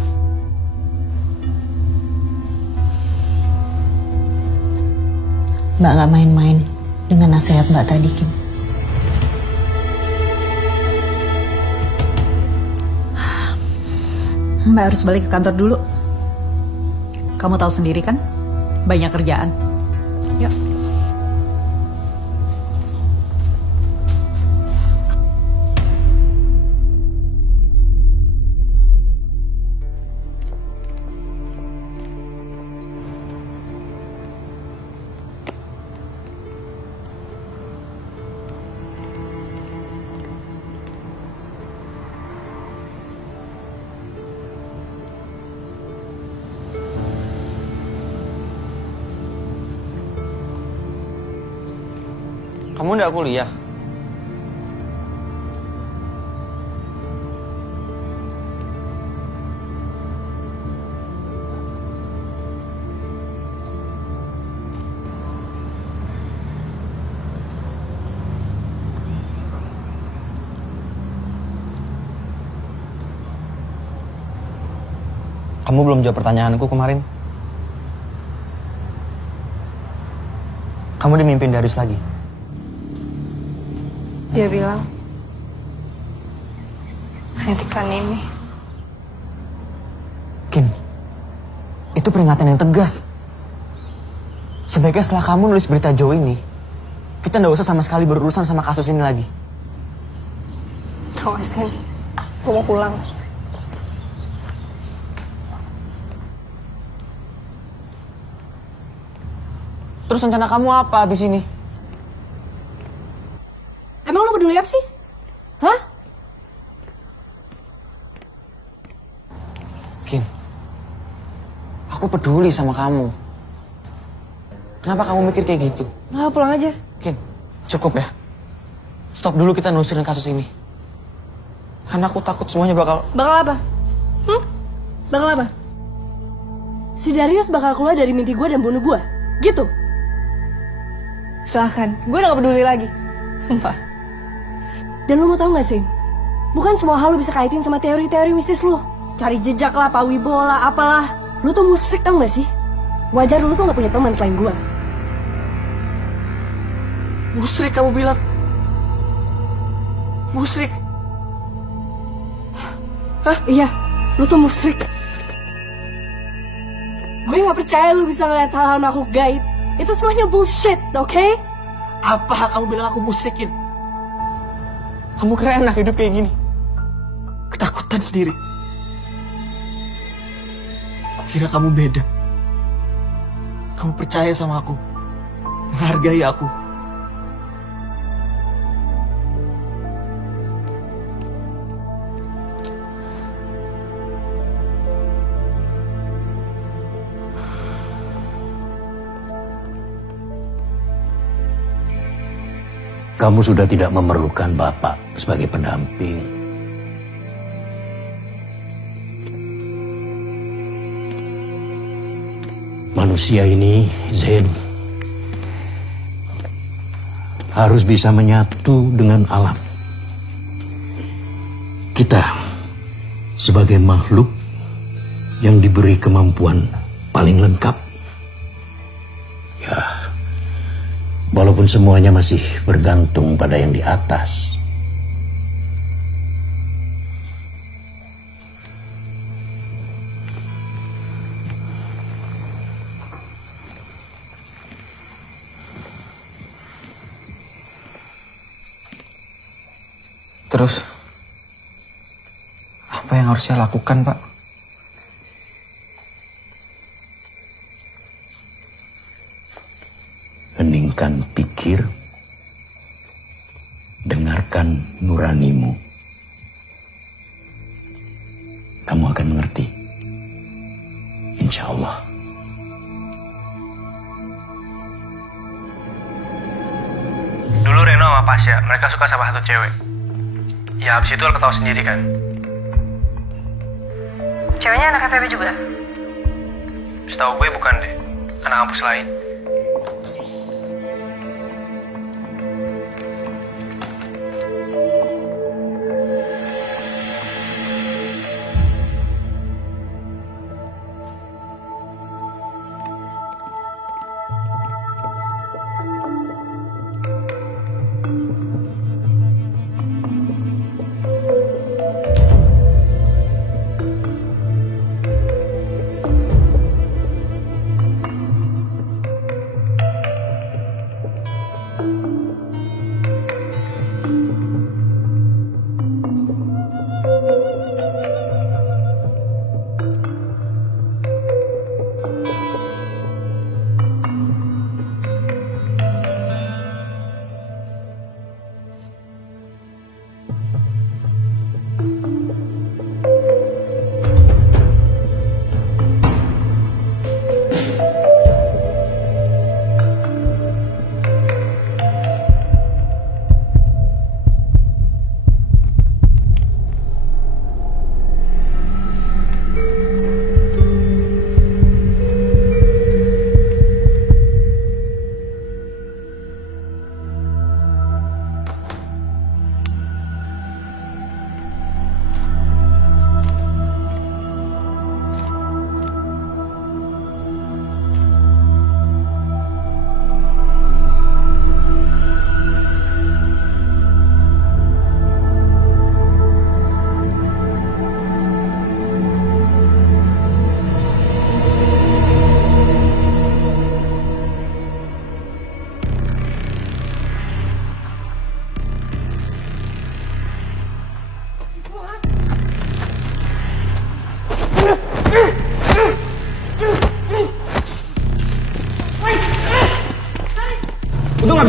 Mbak gak main-main dengan nasihat Mbak tadi, Kin. Mbak harus balik ke kantor dulu. Kamu tahu sendiri kan, banyak kerjaan. Yuk. Kamu nggak kuliah? Kamu belum jawab pertanyaanku kemarin. Kamu dimimpin Darius lagi. Dia bilang, hentikan ini. Kin, itu peringatan yang tegas. Sebaiknya setelah kamu nulis berita Jo ini, kita nggak usah sama sekali berurusan sama kasus ini lagi. Awas, Sen. Gue mau pulang. Terus rencana kamu apa abis ini? Emang lo peduli apa sih? Hah? Kin, aku peduli sama kamu. Kenapa kamu mikir kayak gitu? Nah, pulang aja. Kin, cukup ya. Stop dulu kita nelusurin kasus ini. Karena aku takut semuanya bakal... Bakal apa? Bakal apa? Si Darius bakal keluar dari mimpi gue dan bunuh gue. Gitu? Silahkan, gue udah gak peduli lagi. Sumpah. Dan lo mau tau gak sih? Bukan semua hal lo bisa kaitin sama teori-teori mistis lo. Cari jejak lah, Pak Wibowo lah, apalah. Lo tuh musrik tau gak sih? Wajar lo tuh gak punya teman selain gue. Musrik kamu bilang? Musrik? Hah? Iya, lo tuh musrik. Gue gak percaya lo bisa ngeliat hal-hal makhluk gaib. Itu semuanya bullshit, oke? Apa kamu bilang aku musrikin? Kamu kira enak hidup kayak gini? Ketakutan sendiri. Aku kira kamu beda. Kamu percaya sama aku. Menghargai aku. Kamu sudah tidak memerlukan Bapak sebagai pendamping. Manusia ini, Zain, harus bisa menyatu dengan alam. Kita sebagai makhluk yang diberi kemampuan paling lengkap. Ya, walaupun semuanya masih bergantung pada yang di atas. Terus, apa yang harus saya lakukan, Pak? Heningkan pikir, dengarkan nuranimu. Kamu akan mengerti. Insya Allah. Dulu Reno sama Pasya, mereka suka sama satu cewek. Ya habis itu lo ketahui sendiri kan. Ceweknya anak FEB juga? Setahu gue bukan deh, anak kampus lain.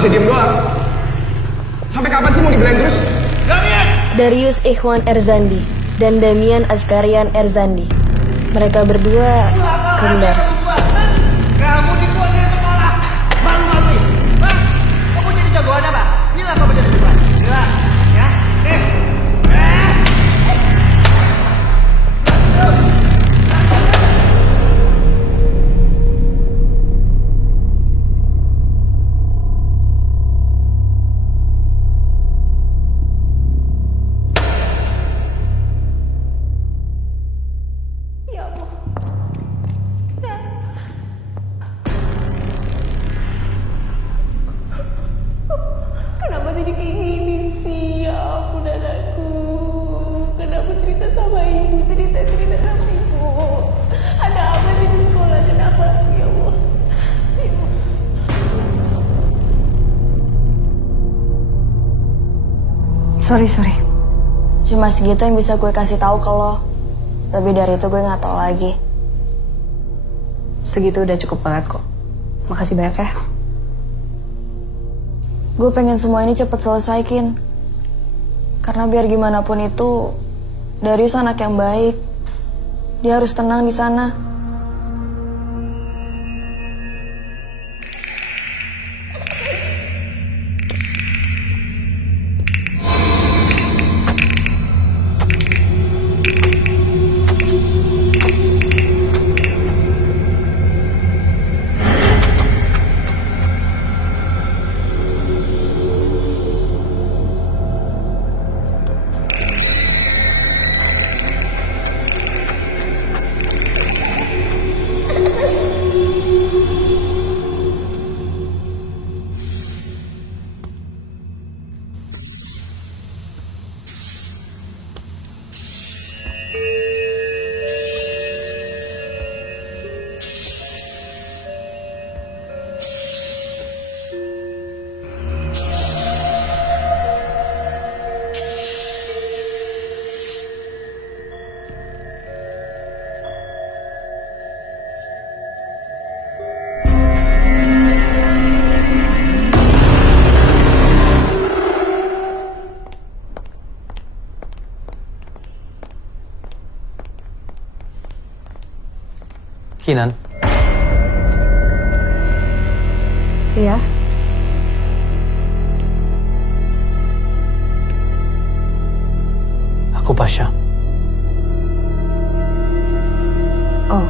bisa diem doang. Sampai kapan sih mau dibelain terus? Darius Ikhwan Erzandi dan Damian Azkarian Erzandi. Mereka berdua kembar. Kamu dikeluar dari sekolah. Malu-maluin. Hah? Kamu jadi jagoan apa? Gila kamu jadi jagoan. Gila. Ya? Kenapa jadi kayak gini sih? Ya ampun anakku. Kenapa cerita sama ibu? Cerita sama ibu. Ada apa sih di sekolah? Kenapa? Ya Allah. Sorry. Cuma segitu yang bisa gue kasih tahu ke lo. Lebih dari itu gue nggak tahu lagi. Segitu udah cukup banget kok. Makasih banyak ya. Gue pengen semua ini cepet selesaikin. Karena biar gimana pun itu, Darius anak yang baik. Dia harus tenang di sana. Kinan, Iya. aku Pasha. Oh.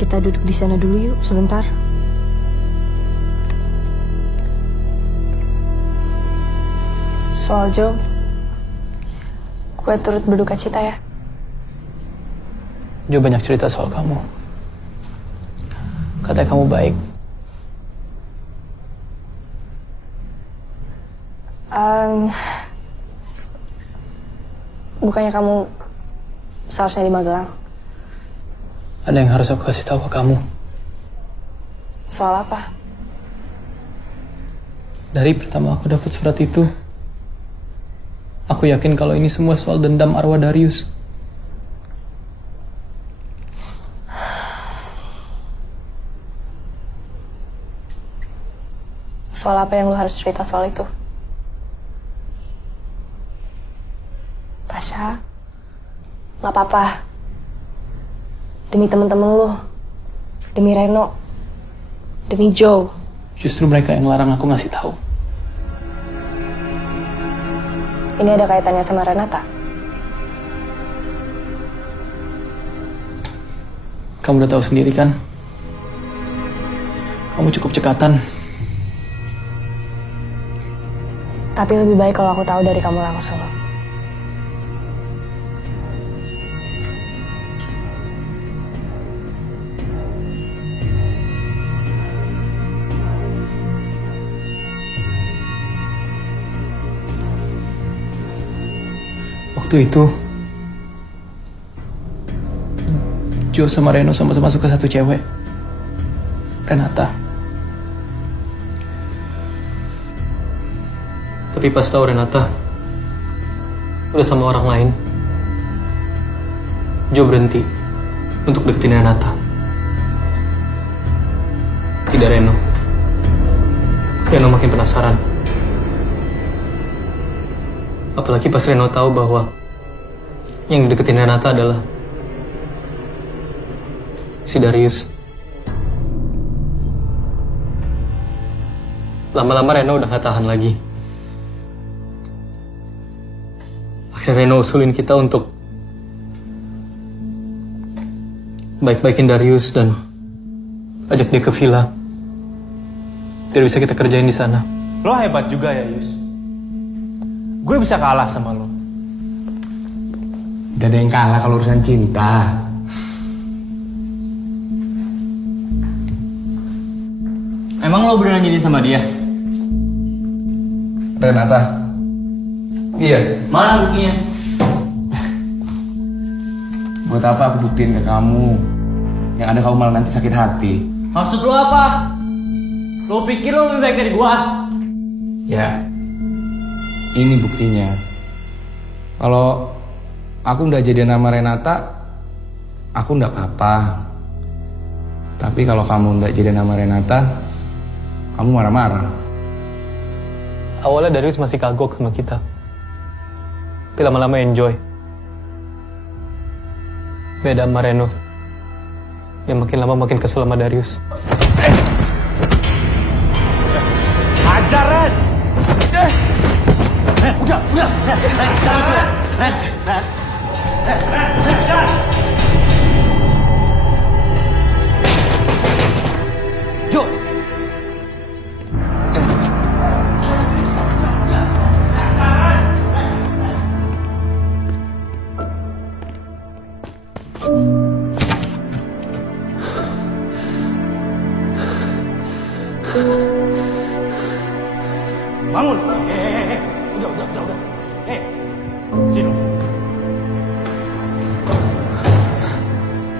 Kita duduk di sana dulu yuk sebentar. Soal Joe, gue turut berduka cita ya. Jo banyak cerita soal kamu. Katanya kamu baik. Bukannya kamu seharusnya di Magelang? Ada yang harus aku kasih tahu ke kamu. Soal apa? Dari pertama aku dapat surat itu, aku yakin kalau ini semua soal dendam arwah Darius. Soal apa yang lo harus cerita soal itu? Pasha, nggak apa-apa. Demi temen-temen lo, demi Reno, demi Joe. Justru mereka yang larang aku ngasih tahu. Ini ada kaitannya sama Renata. Kamu udah tahu sendiri kan? Kamu cukup cekatan. Tapi lebih baik kalau aku tahu dari kamu langsung. Waktu itu, Joe sama Reno sama-sama suka satu cewek, Renata. Tapi pas tahu Renata udah sama orang lain, Joe berhenti untuk deketin Renata. Tidak Reno. Reno makin penasaran. Apalagi pas Reno tahu bahwa yang dideketin Renata adalah si Darius. Lama-lama Reno udah gak tahan lagi. Akhirnya Reno usulin kita untuk baik-baikin Darius dan ajak dia ke villa. Biar bisa kita kerjain di sana. Lo hebat juga ya, Yus. Gue bisa kalah sama lo. Gak ada yang kalah kalau urusan cinta. Emang lo beneran jadian sama dia? Renata. Iya. Mana buktinya? Buat apa aku buktiin ke kamu? Yang ada kamu malah nanti sakit hati. Maksud lo apa? Lo pikir lo lebih baik dari gua? Ya, ini buktinya. Kalau aku nggak jadi nama Renata, aku nggak apa-apa. Tapi kalau kamu nggak jadi nama Renata, kamu marah-marah. Awalnya Darius masih kagok sama kita. Tapi lama-lama enjoy. Beda sama Reno. Yang makin lama makin kesel sama Darius. Hajar, Ren! Udah. Jangan curang. Ren. Jo! Bangun. Udah. Sini.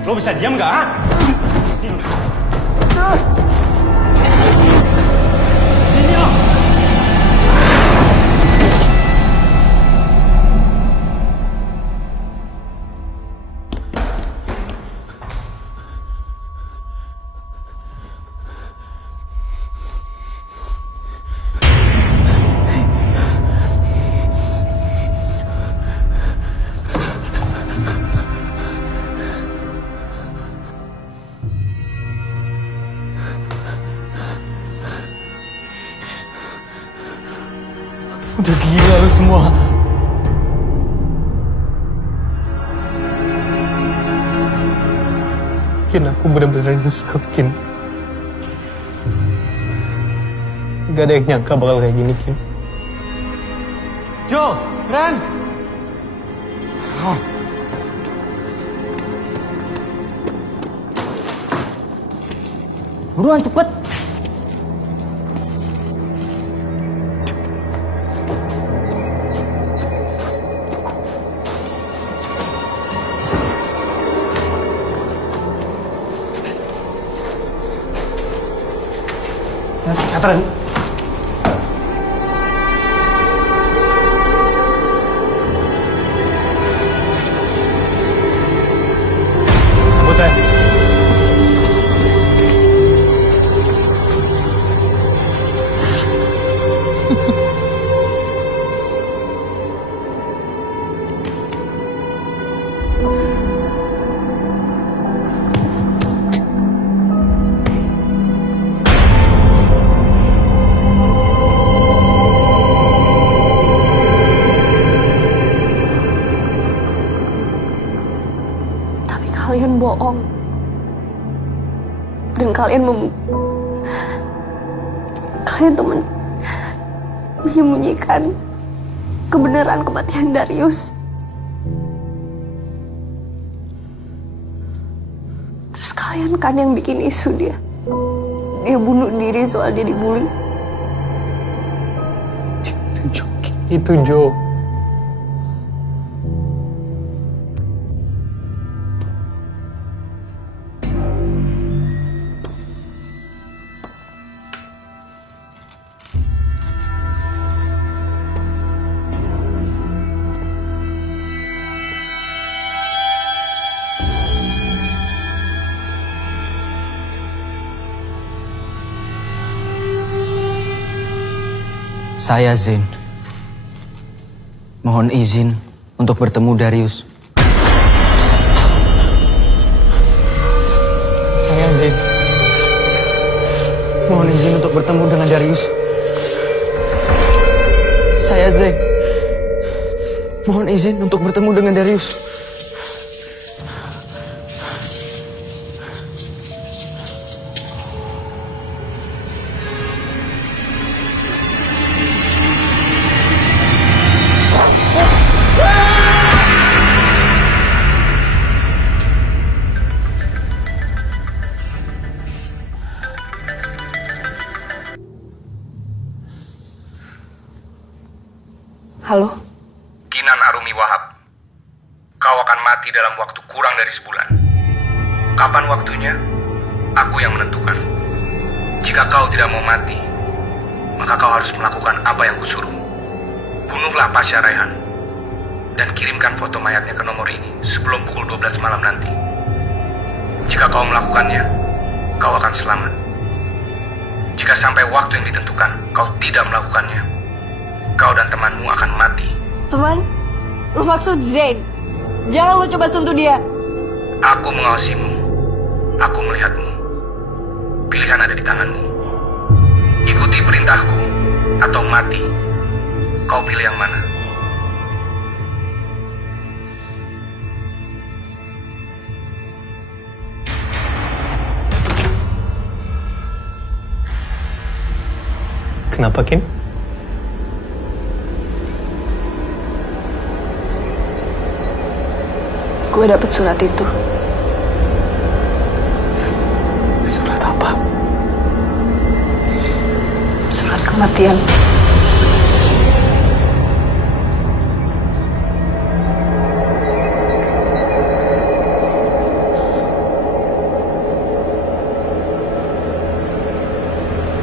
Lo bisa diam nggak? Ah? Sini lo. Udah gila lu semua. Kin, aku bener-bener nyesel, Kin. Gak ada yang nyangka bakal kayak gini, Kin. Jo! Ren! Buruan cepet. Catherine. Cabut, Ren. Kalian bohong. Dan kalian kalian teman menyembunyikan kebenaran kematian Darius. Terus kalian kan yang bikin isu dia bunuh diri soal dia dibully. Itu Jo. Saya Zain. Mohon izin untuk bertemu Darius. Saya Zain. Mohon izin untuk bertemu dengan Darius. Saya Zain. Mohon izin untuk bertemu dengan Darius. Halo? Kinan Arumi Wahab, kau akan mati dalam waktu kurang dari sebulan. Kapan waktunya? Aku yang menentukan. Jika kau tidak mau mati, maka kau harus melakukan apa yang kusuruh. Bunuhlah Pasha Raihan dan kirimkan foto mayatnya ke nomor ini sebelum pukul 12 malam nanti. Jika kau melakukannya, kau akan selamat. Jika sampai waktu yang ditentukan kau tidak melakukannya, kau dan temanmu akan mati. Teman? Lu maksud Zain? Jangan lu coba sentuh dia. Aku mengawasimu. Aku melihatmu. Pilihan ada di tanganmu. Ikuti perintahku atau mati. Kau pilih yang mana? Kenapa, Kin? Gue dapet surat itu. Surat apa? Surat kematian.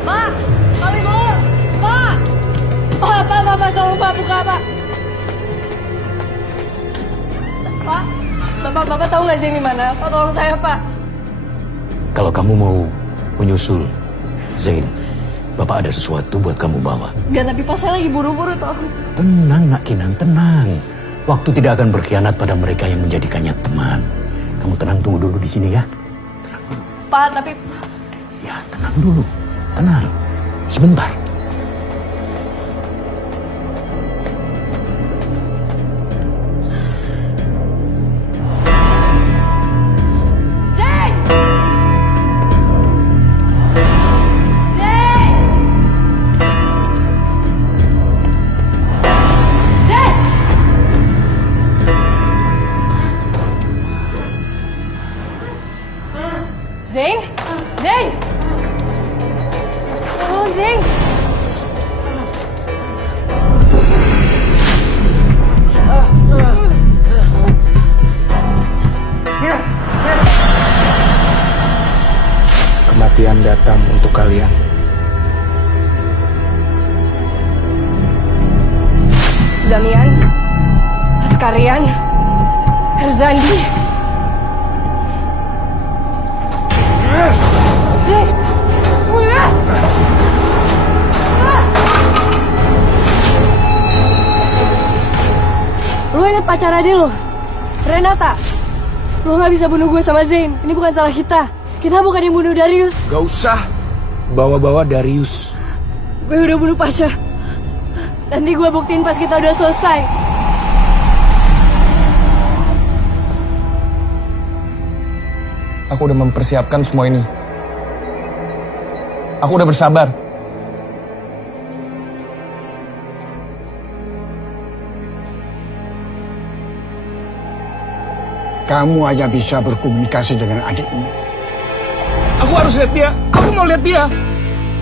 Pak! Pak Ibu! Pak! Pak, tolong Pak, buka Pak! Pak, Bapak tahu nggak Zain di mana? Pak, tolong saya Pak. Kalau kamu mau menyusul Zain, Bapak ada sesuatu buat kamu bawa. Gak, tapi Pak, saya lagi buru-buru tolong. Tenang, Nak Kinan, tenang. Waktu tidak akan berkhianat pada mereka yang menjadikannya teman. Kamu tenang, tunggu dulu di sini ya. Pak, tapi... Ya, tenang dulu. Tenang. Sebentar. Zain! Zain! Zain! Zain? Zain! Oh, Zain! Kematian datang untuk kalian. Damian, Askarian, Herzandi. Zain! Lu inget pacar adik lu? Renata. Lu gak bisa bunuh gue sama Zain. Ini bukan salah kita. Kita bukan yang bunuh Darius. Gak usah bawa-bawa Darius. Gue udah bunuh Pasha. Nanti gue buktiin pas kita udah selesai. Aku udah mempersiapkan semua ini. Aku udah bersabar. Kamu hanya bisa berkomunikasi dengan adikmu. Aku harus lihat dia. Aku mau lihat dia.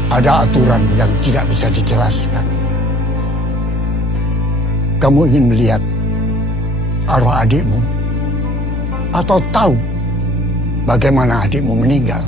Ada aturan yang tidak bisa dijelaskan. Kamu ingin melihat arwah adikmu? Atau tahu bagaimana adikmu meninggal?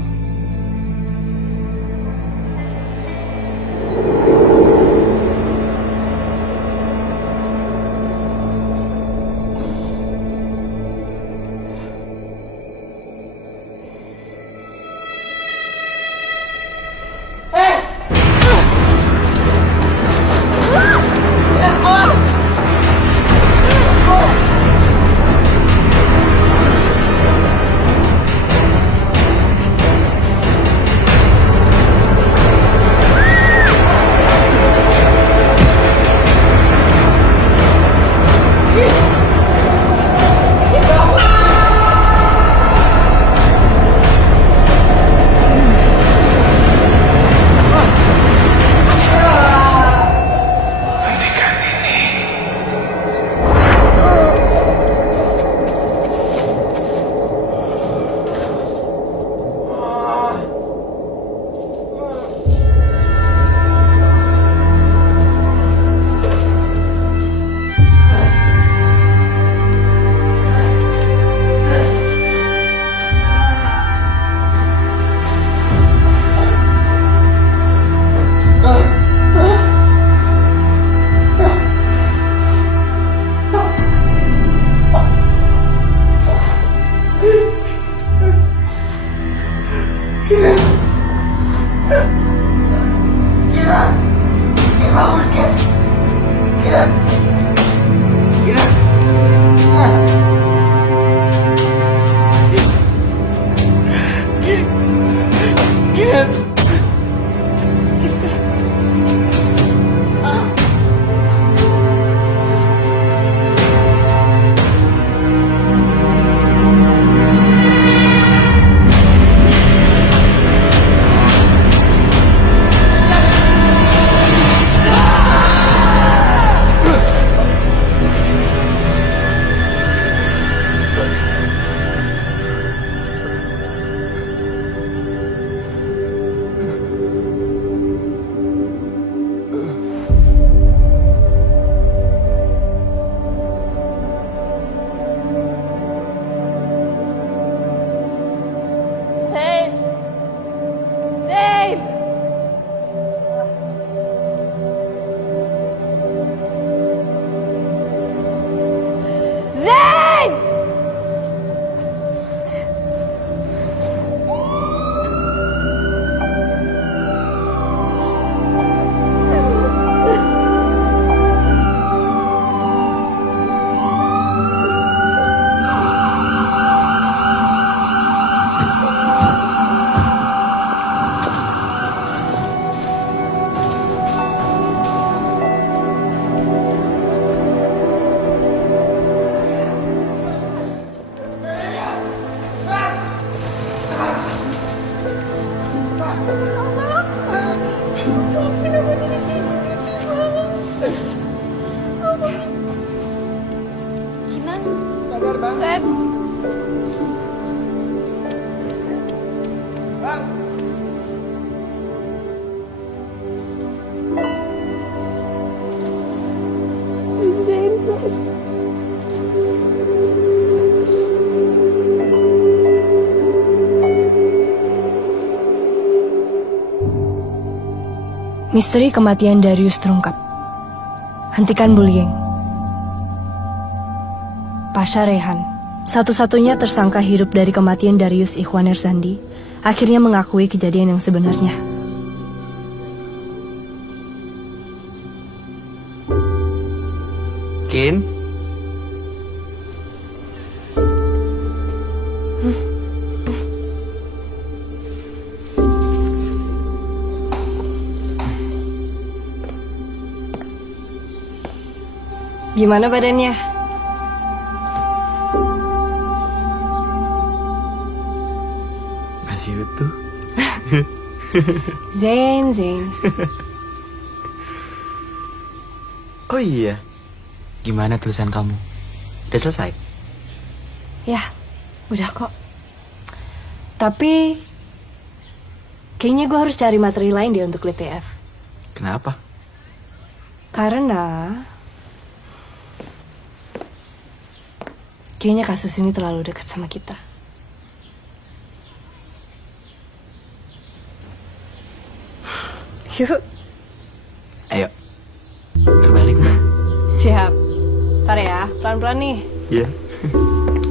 Ren. Misteri kematian Darius terungkap. Hentikan bullying. Pasha Rehan, satu-satunya tersangka hidup dari kematian Darius Ikhwan Erzandi, akhirnya mengakui kejadian yang sebenarnya. Kin? Gimana badannya? Masih utuh. Zain. Oh iya, gimana tulisan kamu? Udah selesai? Ya, udah kok. Tapi kayaknya gue harus cari materi lain deh untuk LTF. Kenapa? Karena kayaknya kasus ini terlalu dekat sama kita. Yuk. Ayo. Terbalik, Mbak. Siap. Ntar ya, pelan-pelan nih. Iya.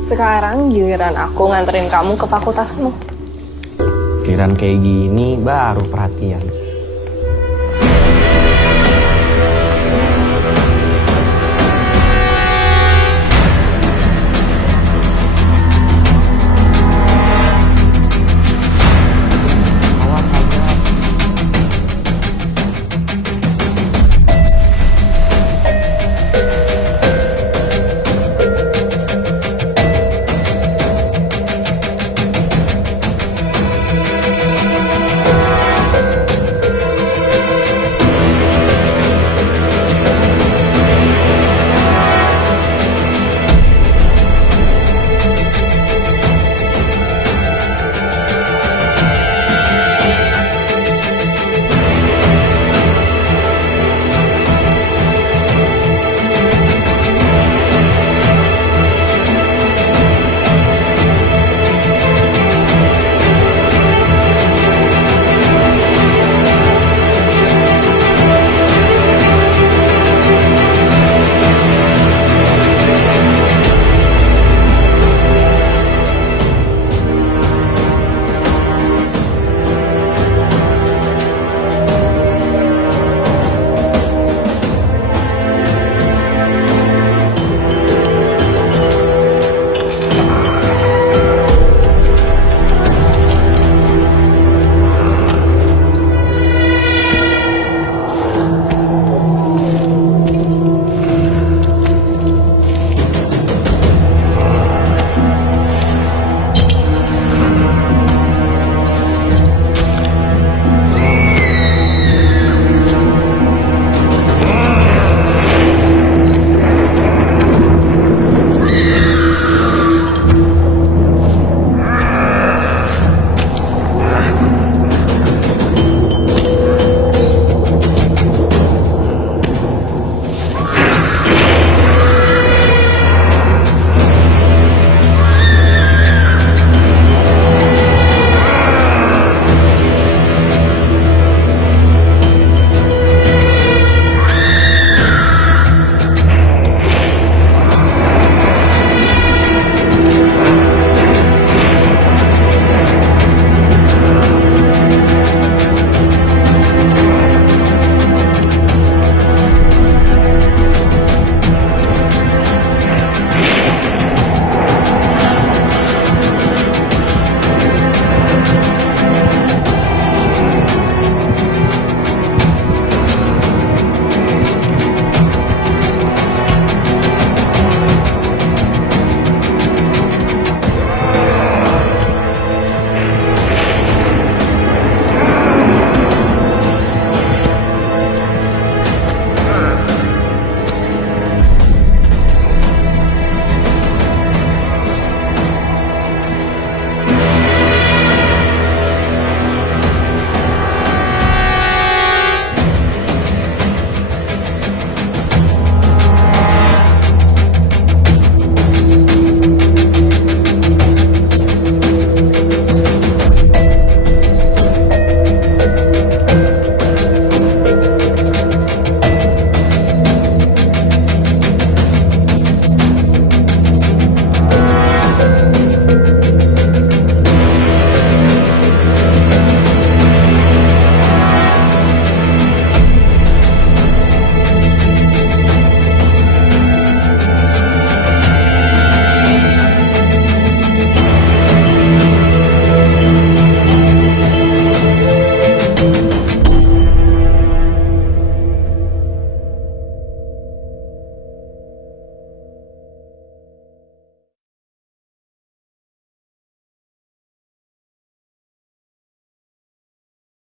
Sekarang giliran aku nganterin kamu ke fakultas kamu. Kiran kayak gini baru perhatian.